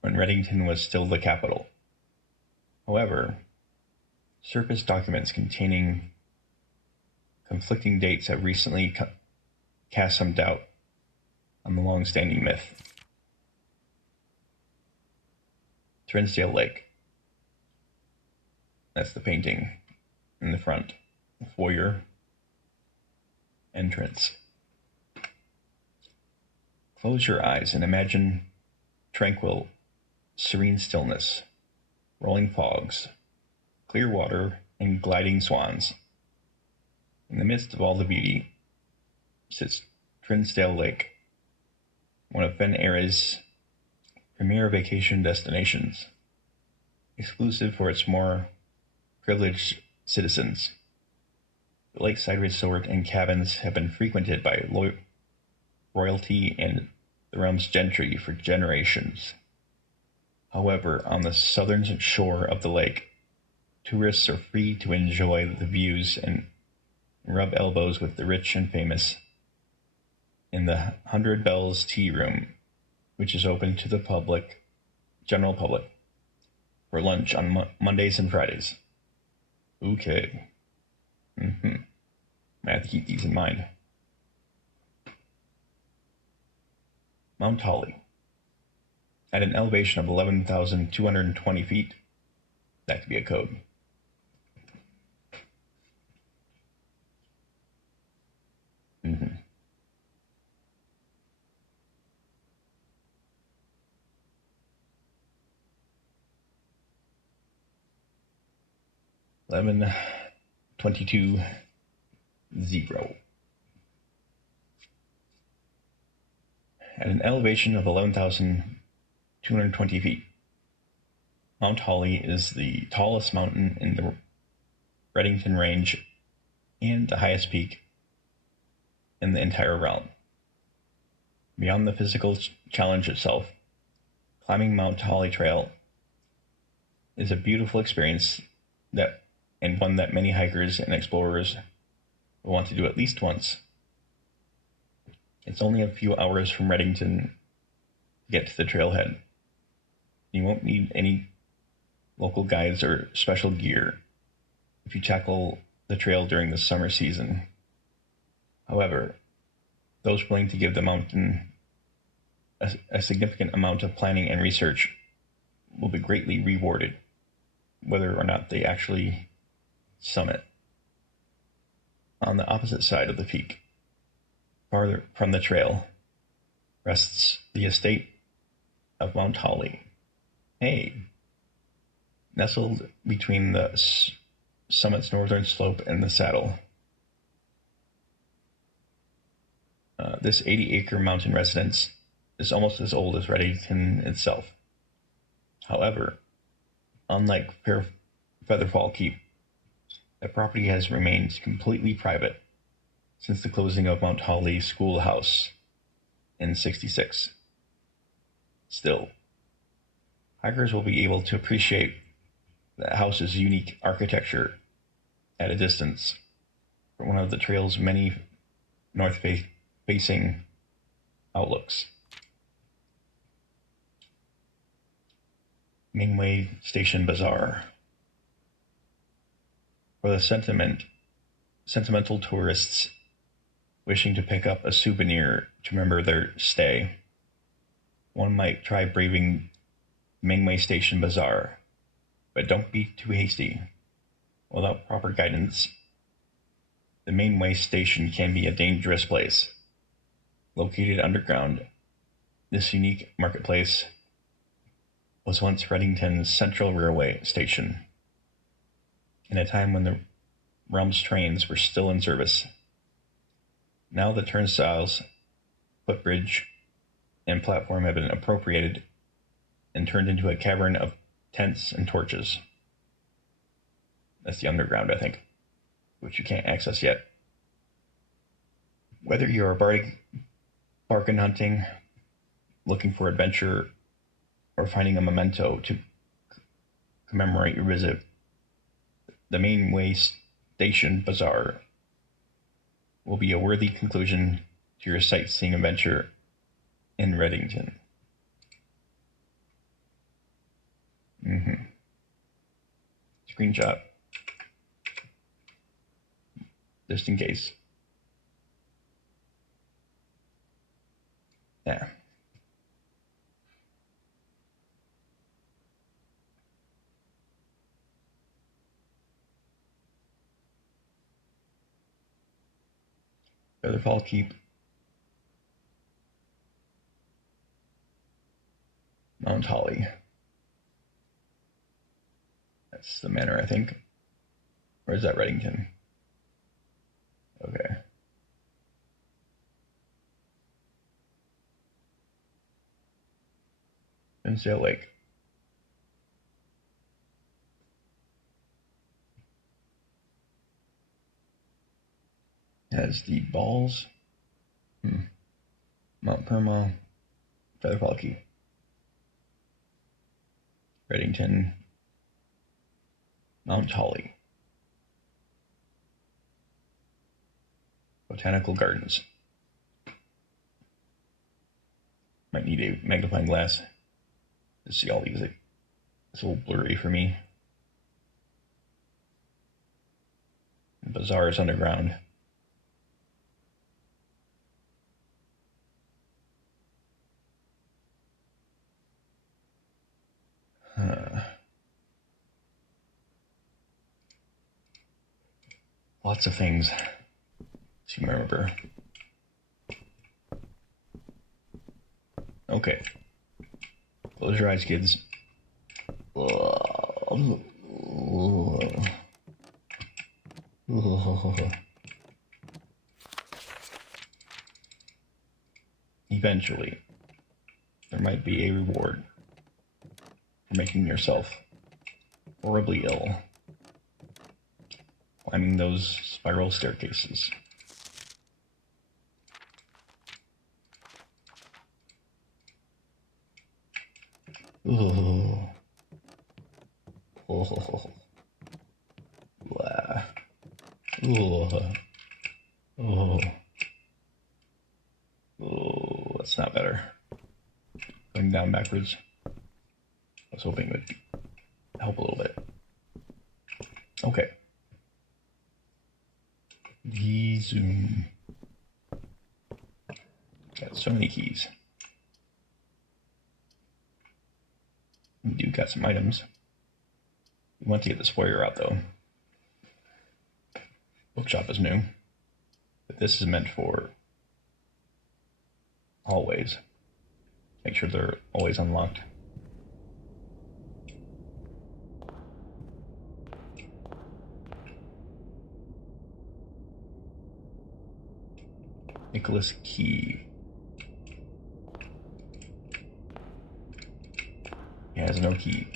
when Reddington was still the capital. However, surface documents containing conflicting dates have recently cast some doubt on the long-standing myth. Trinsdale Lake. That's the painting in the front, the foyer entrance. Close your eyes and imagine tranquil, serene stillness, rolling fogs, clear water, and gliding swans. In the midst of all the beauty sits Trinsdale Lake, one of Fen Era's premier vacation destinations, exclusive for its more privileged citizens. The lakeside resort and cabins have been frequented by royalty and the realm's gentry for generations. However, on the southern shore of the lake, tourists are free to enjoy the views and rub elbows with the rich and famous in the 100 Bells Tea Room, which is open to the general public, for lunch on Mondays and Fridays. Okay. I have to keep these in mind. Mount Holly. At an elevation of 11,220 feet, that could be a code. Mm-hmm. Eleven 22 0. At an elevation of 11,220 feet, Mount Holly is the tallest mountain in the Reddington Range and the highest peak in the entire realm. Beyond the physical challenge itself, climbing Mount Holly Trail is a beautiful experience and one that many hikers and explorers will want to do at least once. It's only a few hours from Reddington to get to the trailhead. You won't need any local guides or special gear. if you tackle the trail during the summer season. However, those willing to give the mountain a significant amount of planning and research will be greatly rewarded, whether or not they actually summit. On the opposite side of the peak, farther from the trail, rests the estate of Mount Holly. Hey, nestled between the summit's northern slope and the saddle. This 80-acre mountain residence is almost as old as Reddington itself. However, unlike Featherfall Keep, the property has remained completely private since the closing of Mount Holly Schoolhouse in '66. Still, hikers will be able to appreciate the house's unique architecture at a distance from one of the trail's many north-facing outlooks. Mingway Station Bazaar. For the sentimental tourists wishing to pick up a souvenir to remember their stay, one might try braving Mingway Station Bazaar, but don't be too hasty. Without proper guidance, the Mainway Station can be a dangerous place. Located underground, this unique marketplace was once Reddington's central railway station, in a time when the realm's trains were still in service. Now the turnstiles, footbridge, and platform have been appropriated and turned into a cavern of tents and torches. That's the underground, I think, which you can't access yet. Whether you're bargain hunting, looking for adventure, or finding a memento to commemorate your visit, the Mainway Station Bazaar will be a worthy conclusion to your sightseeing adventure in Reddington. Screenshot. Just in case. Yeah. Featherfall Keep. Mount Holly. That's the manor, I think. Or is that Reddington? Okay. Finsdale Lake. Has the balls. Mount Perma. Featherfall Keep. Reddington. Mount Holly. Botanical Gardens. Might need a magnifying glass to see all these. It's a little blurry for me. The bazaar is underground. Lots of things to remember. Okay. Close your eyes, kids. Eventually, there might be a reward for making yourself horribly ill, climbing those spiral staircases. Oh. Oh. Blah. Oh. Oh. Oh, that's not better. Going down backwards. I was hoping it would help a little bit. Okay. V-zoom. Got so many keys. We do got some items. We want to get the spoiler out though. Bookshop is new, but this is meant for hallways. Make sure they're always unlocked. Nicholas Key. He has no key.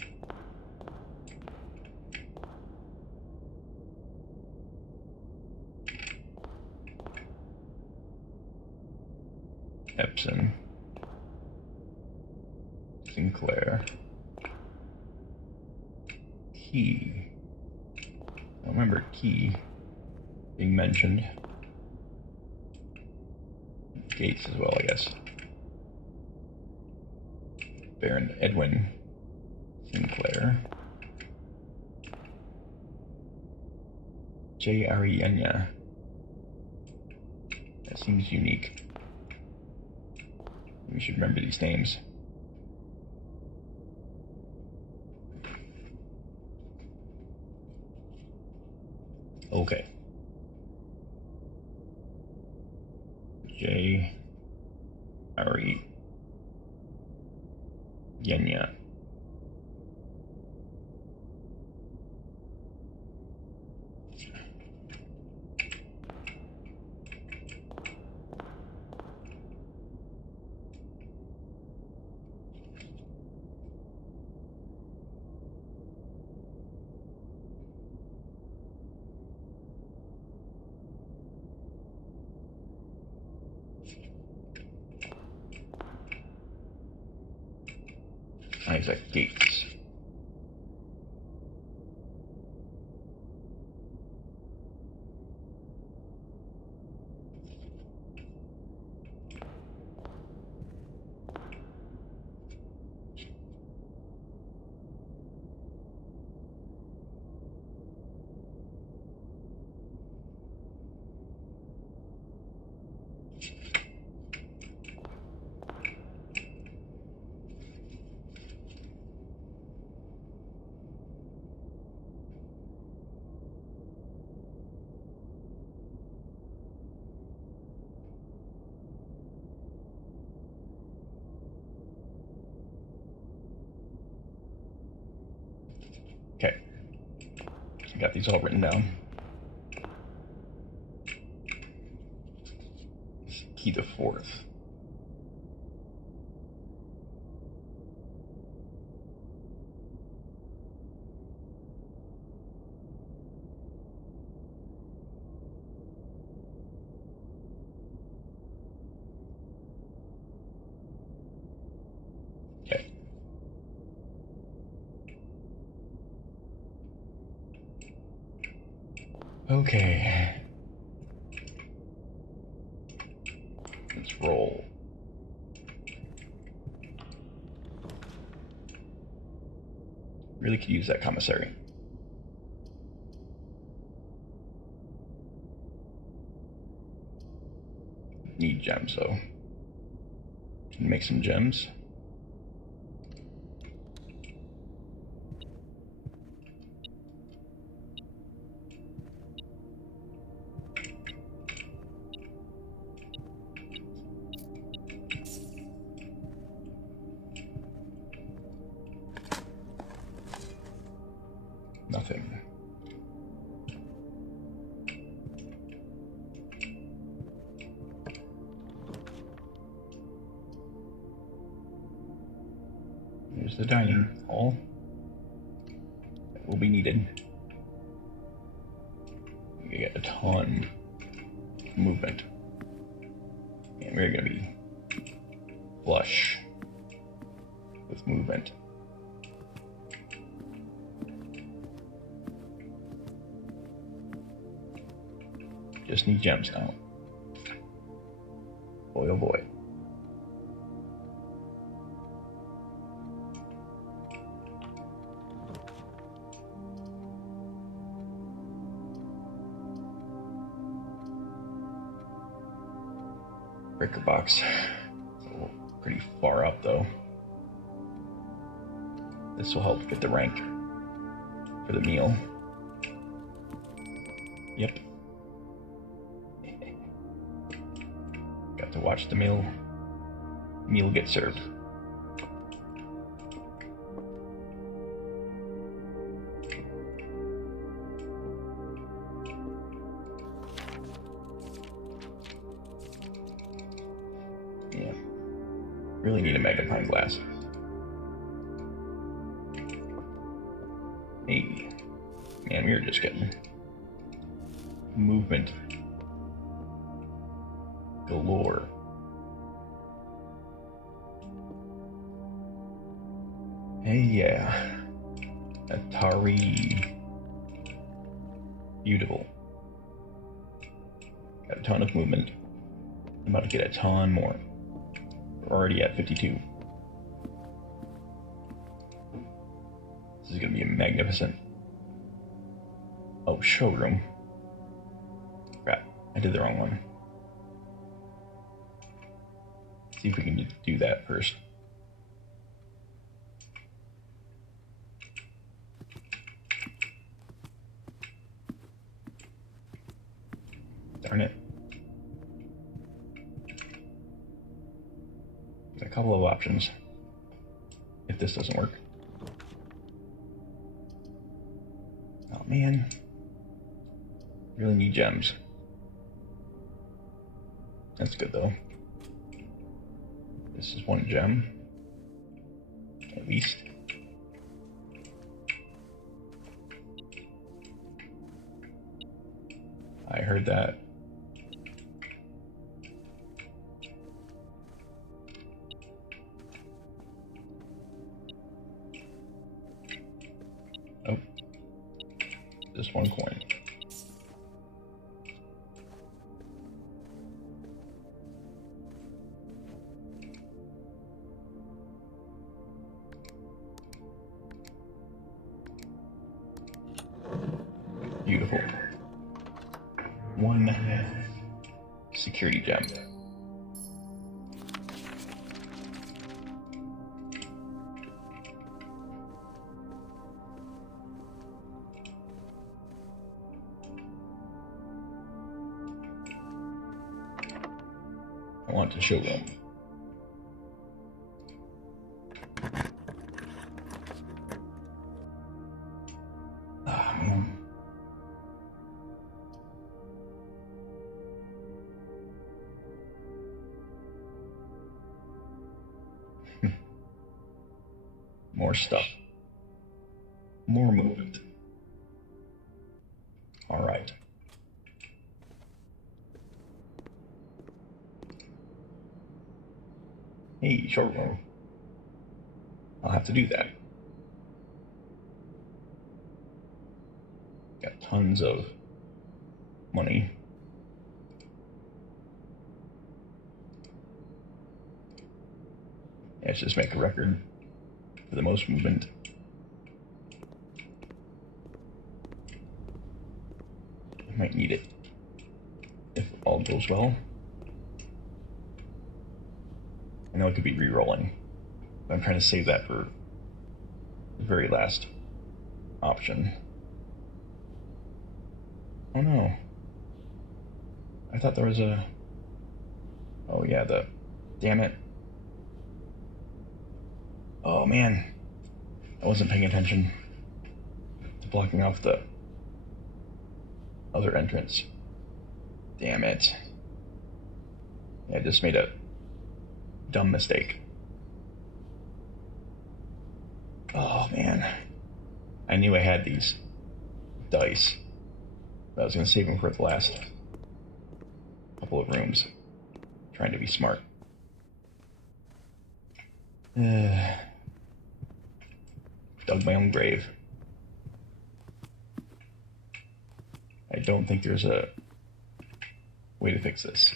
Epson. Sinclair. Key. I remember Key being mentioned. Gates as well, I guess. Baron Edwin Sinclair. J. Arianya. That seems unique. We should remember these names. Okay. J. Arianya. Isaac Gates. Okay. I got these all written down. Key the fourth. Okay. Okay. Let's roll. Really could use that commissary. Need gems though. Can make some gems. Nothing. Here's the dining hall. That will be needed. We get a ton of movement. And we're gonna be flush with movement. Just need gems now. Boy, oh boy. breaker box. It's pretty far up though. This will help get the rank for the meal. Yep. Got to watch the meal get served. Yeah. Really need a magnifying glass. Hey. Man, we were just getting movement galore. Hey, yeah. Atari. Beautiful. Got a ton of movement. I'm about to get a ton more. We're already at 52. This is going to be magnificent. Oh, showroom. Crap, I did the wrong one. Let's see if we can do that first. Darn it. There's a couple of options if this doesn't work. Oh man. Really need gems. That's good though. This is one gem. At least. I heard that. Oh. Just one coin. Beautiful. One security gem. I want to showroom. Ah, man. More stuff. More movement. All right. Hey, showroom. I'll have to do that. Got tons of money. Yeah, let's just make a record for the most movement. I might need it if all goes well. I know it could be re-rolling, but I'm trying to save that for the very last option. Oh no. I thought there was a... Oh yeah, damn it. Oh man. I wasn't paying attention to blocking off the other entrance. Damn it. Yeah, I just made a dumb mistake. Oh man. I knew I had these dice, but I was going to save them for the last couple of rooms. Trying to be smart. Dug my own grave. I don't think there's a way to fix this.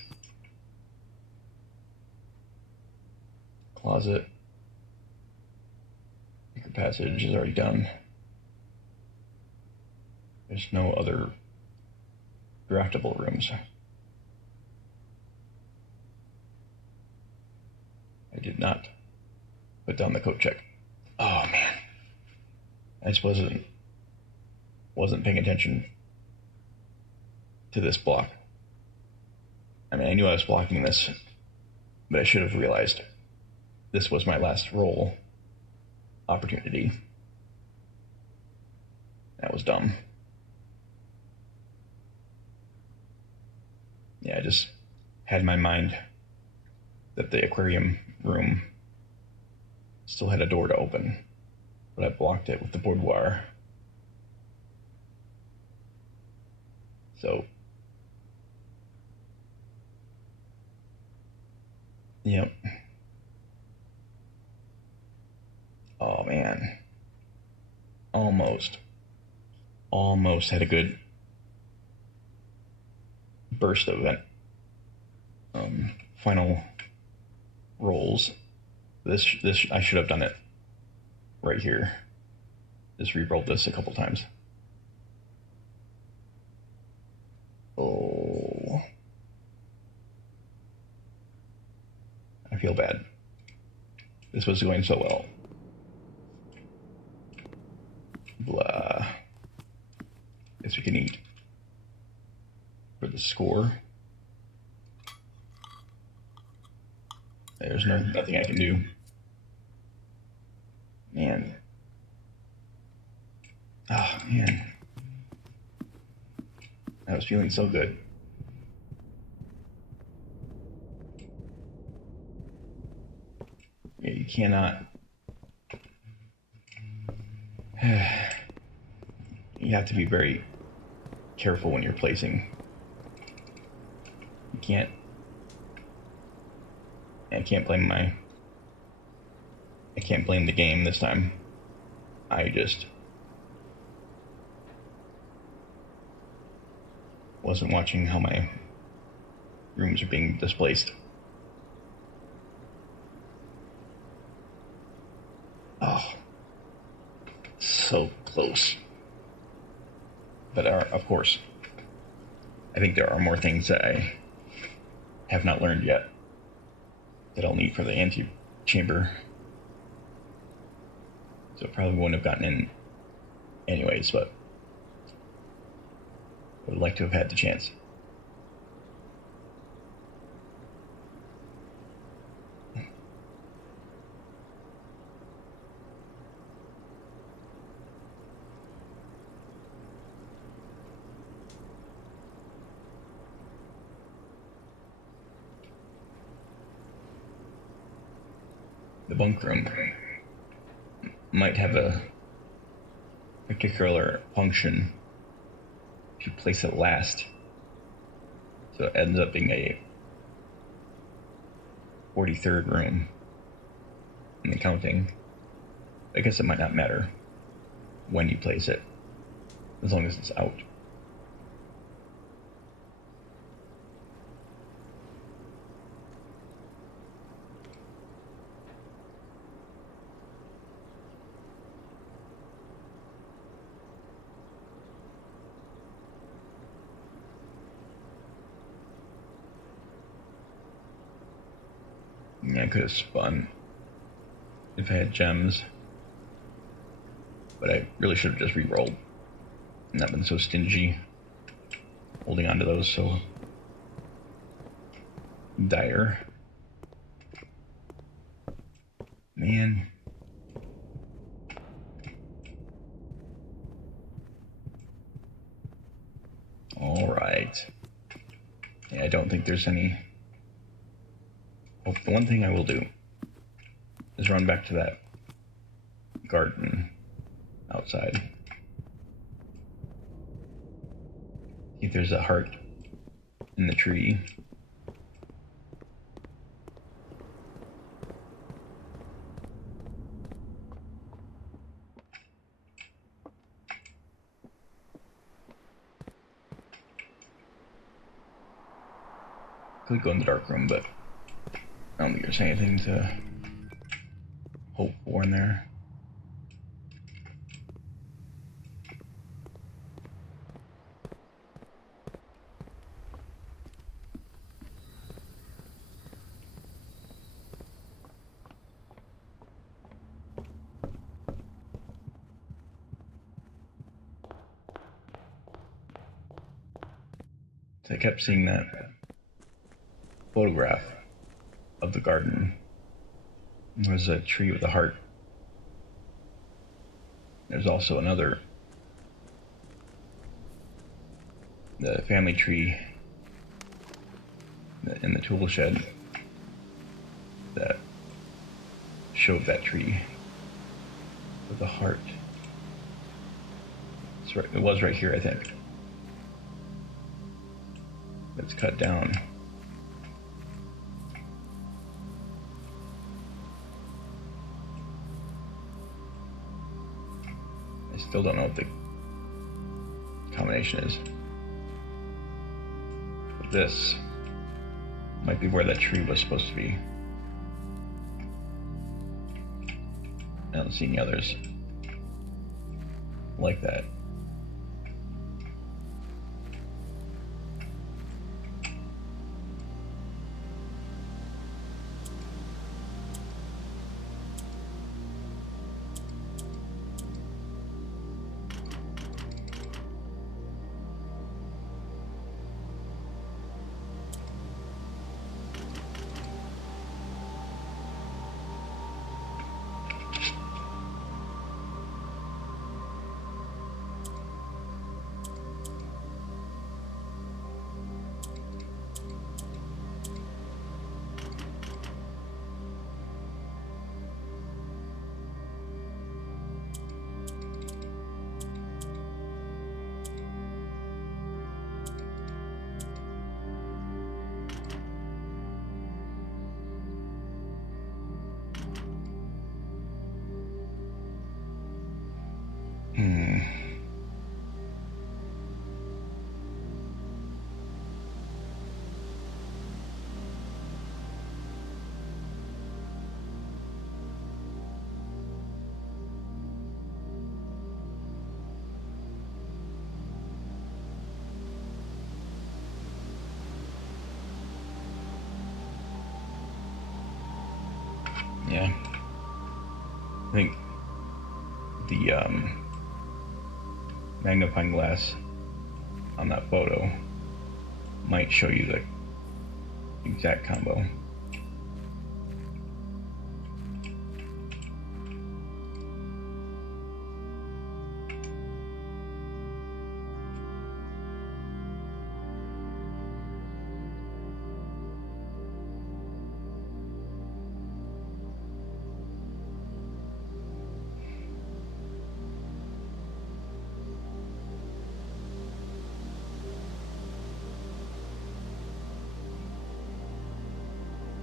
Closet. Secret passage is already done. There's no other draftable rooms. I did not put down the coat check. Oh man, I just wasn't paying attention to this block. I mean, I knew I was blocking this, but I should have realized this was my last roll opportunity. That was dumb. Yeah, I just had in my mind that the aquarium room still had a door to open, but I blocked it with the boudoir. So, yep. Oh man. Almost had a good burst of event. Final rolls. This I should have done it right here. Just re-rolled this a couple times. Oh, I feel bad. This was going so well. Blah. Guess we can eat for the score. There's nothing I can do. Man. Oh, man. I was feeling so good. Yeah, you cannot. You have to be very careful when you're placing. You can't. I can't blame the game this time. I just wasn't watching how my rooms are being displaced. Oh, so close. But of course, I think there are more things that I have not learned yet that I'll need for the antechamber. So probably wouldn't have gotten in anyways, but I would like to have had the chance. The bunk room might have a particular function if you place it last. So it ends up being a 43rd room in the counting. I guess it might not matter when you place it, as long as it's out. Yeah, I could have spun if I had gems, but I really should have just re-rolled and not been so stingy holding on to those so dire. Man. All right. Yeah, I don't think there's any. Oh, the one thing I will do is run back to that garden outside. See if there's a heart in the tree. Could go in the dark room, but I don't think there's anything to hope for in there. So I kept seeing that photograph of the garden. There's a tree with a heart. There's also another, the family tree in the tool shed that showed that tree with a heart. It's right, it was right here, I think. It's cut down. I still don't know what the combination is. But this might be where that tree was supposed to be. I don't see any others like that. Yeah. I think the magnifying glass on that photo might show you the exact combo.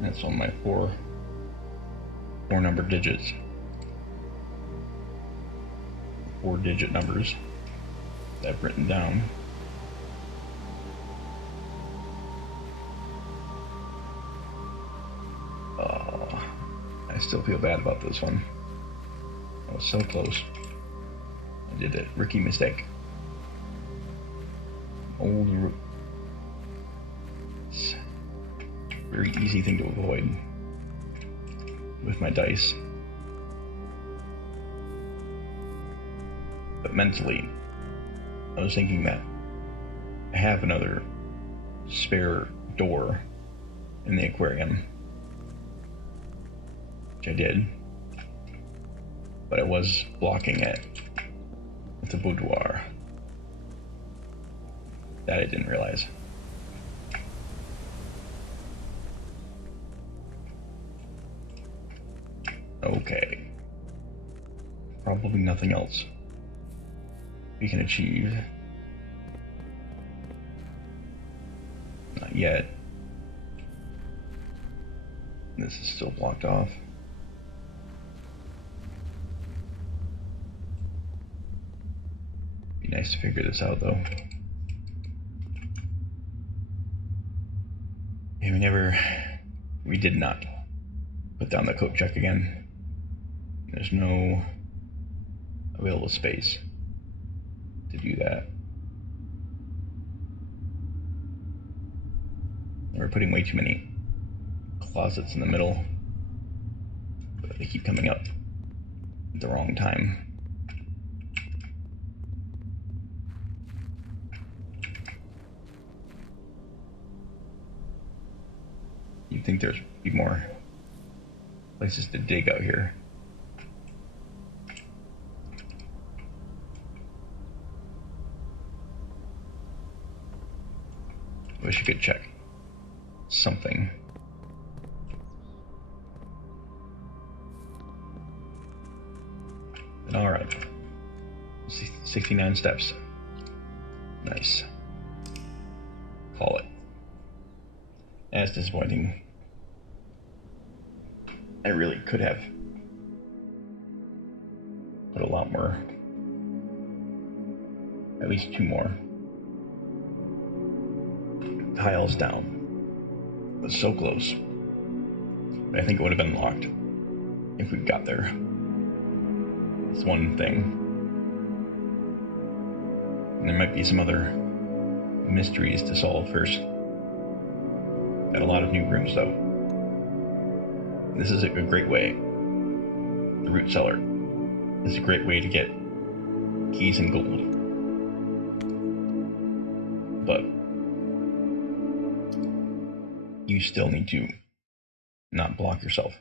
That's on my four number digits. 4-digit numbers that I've written down. Oh, I still feel bad about this one. I was so close. I did a rookie mistake. It's a very easy thing to avoid with my dice. But mentally, I was thinking that I have another spare door in the aquarium, which I did, but I was blocking it with the boudoir. That I didn't realize. Okay. Probably nothing else we can achieve. Not yet. This is still blocked off. Be nice to figure this out though. And we did not put down the coat check again. There's no available space to do that. And we're putting way too many closets in the middle, but they keep coming up at the wrong time. You'd think there's be more places to dig out here. Wish you could check something. All right, 69 steps. Nice. Call it. That's disappointing. I really could have put a lot more, at least 2 more tiles down. It was so close. But I think it would have been locked if we got there. That's one thing. And there might be some other mysteries to solve first. Got a lot of new rooms though. This is a great way. The root cellar is a great way to get keys and gold. But you still need to not block yourself.